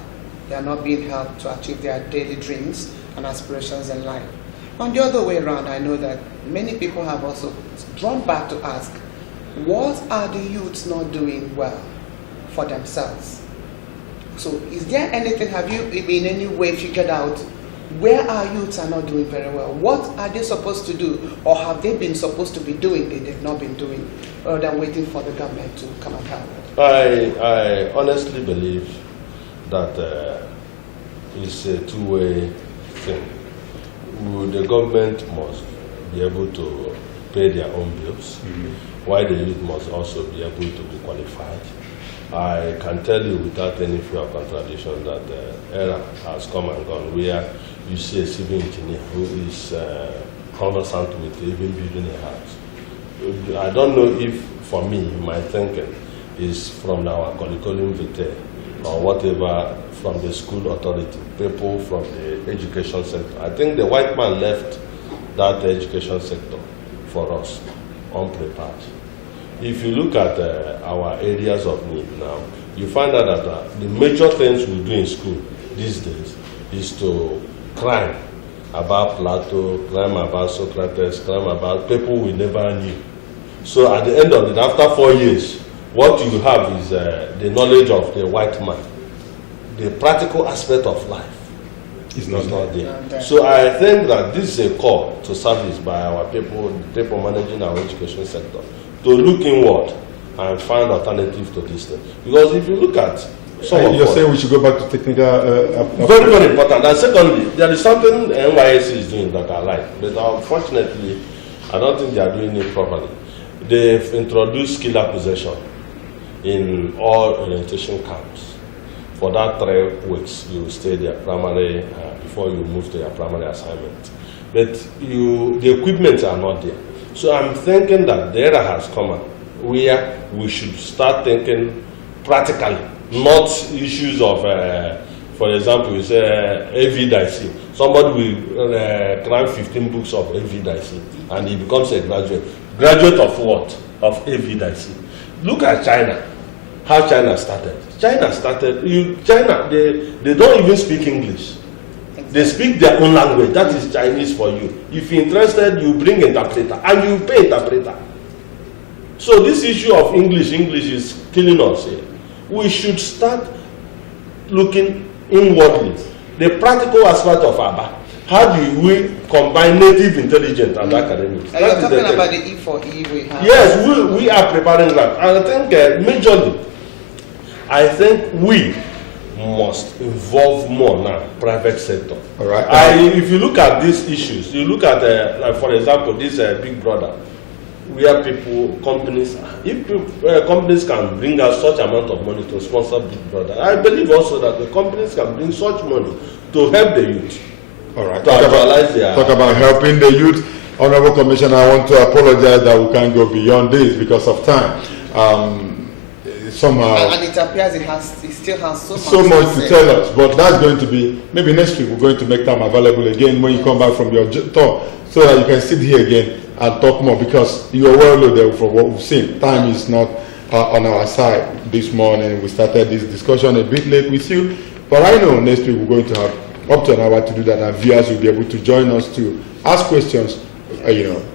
they are not being helped to achieve their daily dreams and aspirations in life. On the other way around, I know that many people have also drawn back to ask, what are the youths not doing well for themselves? So is there anything, have you in any way figured out where our youths are not doing very well? What are they supposed to do, or have they been supposed to be doing that they've not been doing, rather than waiting for the government to come and help? I honestly believe that it's a two-way thing. The government must be able to pay their own bills, while the youth must also be able to be qualified. I can tell you without any fear of contradiction that the era has come and gone where you see a civil engineer who is conversant with even building a house. I don't know if, for me, my thinking is from our curriculum vitae or whatever from the school authority, people from the education sector. I think the white man left that education sector for us unprepared. If you look at our areas of need now, you find out that the major things we do in school these days is to climb about Plato, climb about Socrates, climb about people we never knew. So at the end of it, after 4 years, what you have is the knowledge of the white man. The practical aspect of life is not there. So I think that this is a call to service by our people, the people managing our education sector, to look inward and find alternatives to this thing. Because if you look at you're saying we should go back to technical... very, very important. And secondly, there is something NYSC is doing that I like, but unfortunately, I don't think they are doing it properly. They've introduced skill acquisition in all orientation camps. For that 3 weeks, you stay there primary before you move to your primary assignment. But the equipment are not there. So I'm thinking that the era has come where we should start thinking practically, not issues of, for example, you say AVDIC. Somebody will cram 15 books of AVDIC and he becomes a graduate. Graduate of what? Of AVDIC. Look at China, how China started. China, they don't even speak English. They speak their own language. That is Chinese for you. If you're interested, you bring interpreter and you pay interpreter. So this issue of English is killing us here. We should start looking inwardly. The practical aspect of Abba. How do we combine native intelligence and academics? Are you talking about the E4E we have? Yes, we are preparing that. And I think majorly, I think we must involve more now private sector. All right. If you look at these issues, you look at, like for example, this Big Brother, where companies can bring us such amount of money to sponsor Big Brother. I believe also that the companies can bring such money to help the youth. All right. Talk about helping the youth. Honorable Commissioner, I want to apologize that we can't go beyond this because of time. Somehow, and it appears it still has so much to tell us, but that's going to be maybe next week. We're going to make time available again when you come back from your tour, so that you can sit here again and talk more, because you are well loaded from what we've seen. Time is not on our side. This morning we started this discussion a bit late with you, but I know next week we're going to have up to an hour to do that, and viewers will be able to join us to ask questions, and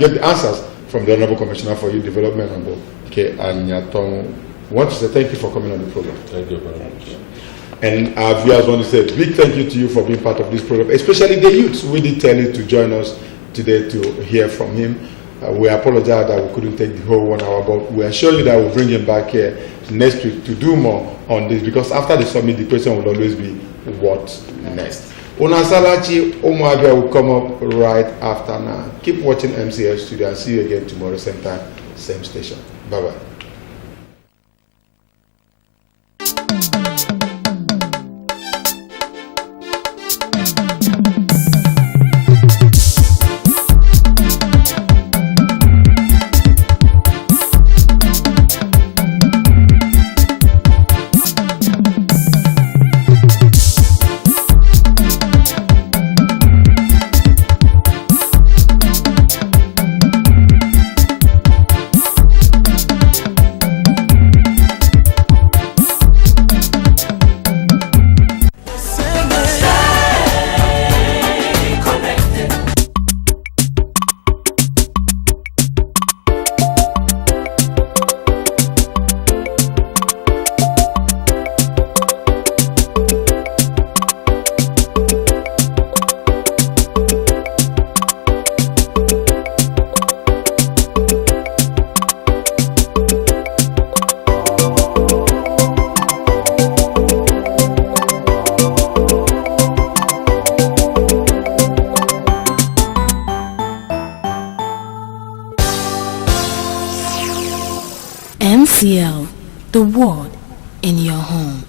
get the answers from the Honorable Commissioner for Youth Development and board. Okay, and I want to say thank you for coming on the program. Thank you very much. And our viewers want to say a big thank you to you for being part of this program, especially the youths. We did tell you to join us today to hear from him. We apologize that we couldn't take the whole 1 hour, but we assure you that we'll bring him back here next week to do more on this, because after the summit, the question will always be, what next? Unasalachi Abia will come up right after now. Keep watching MCL Studio and see you again tomorrow, same time, same station. Bye-bye. MCL, the word in your home.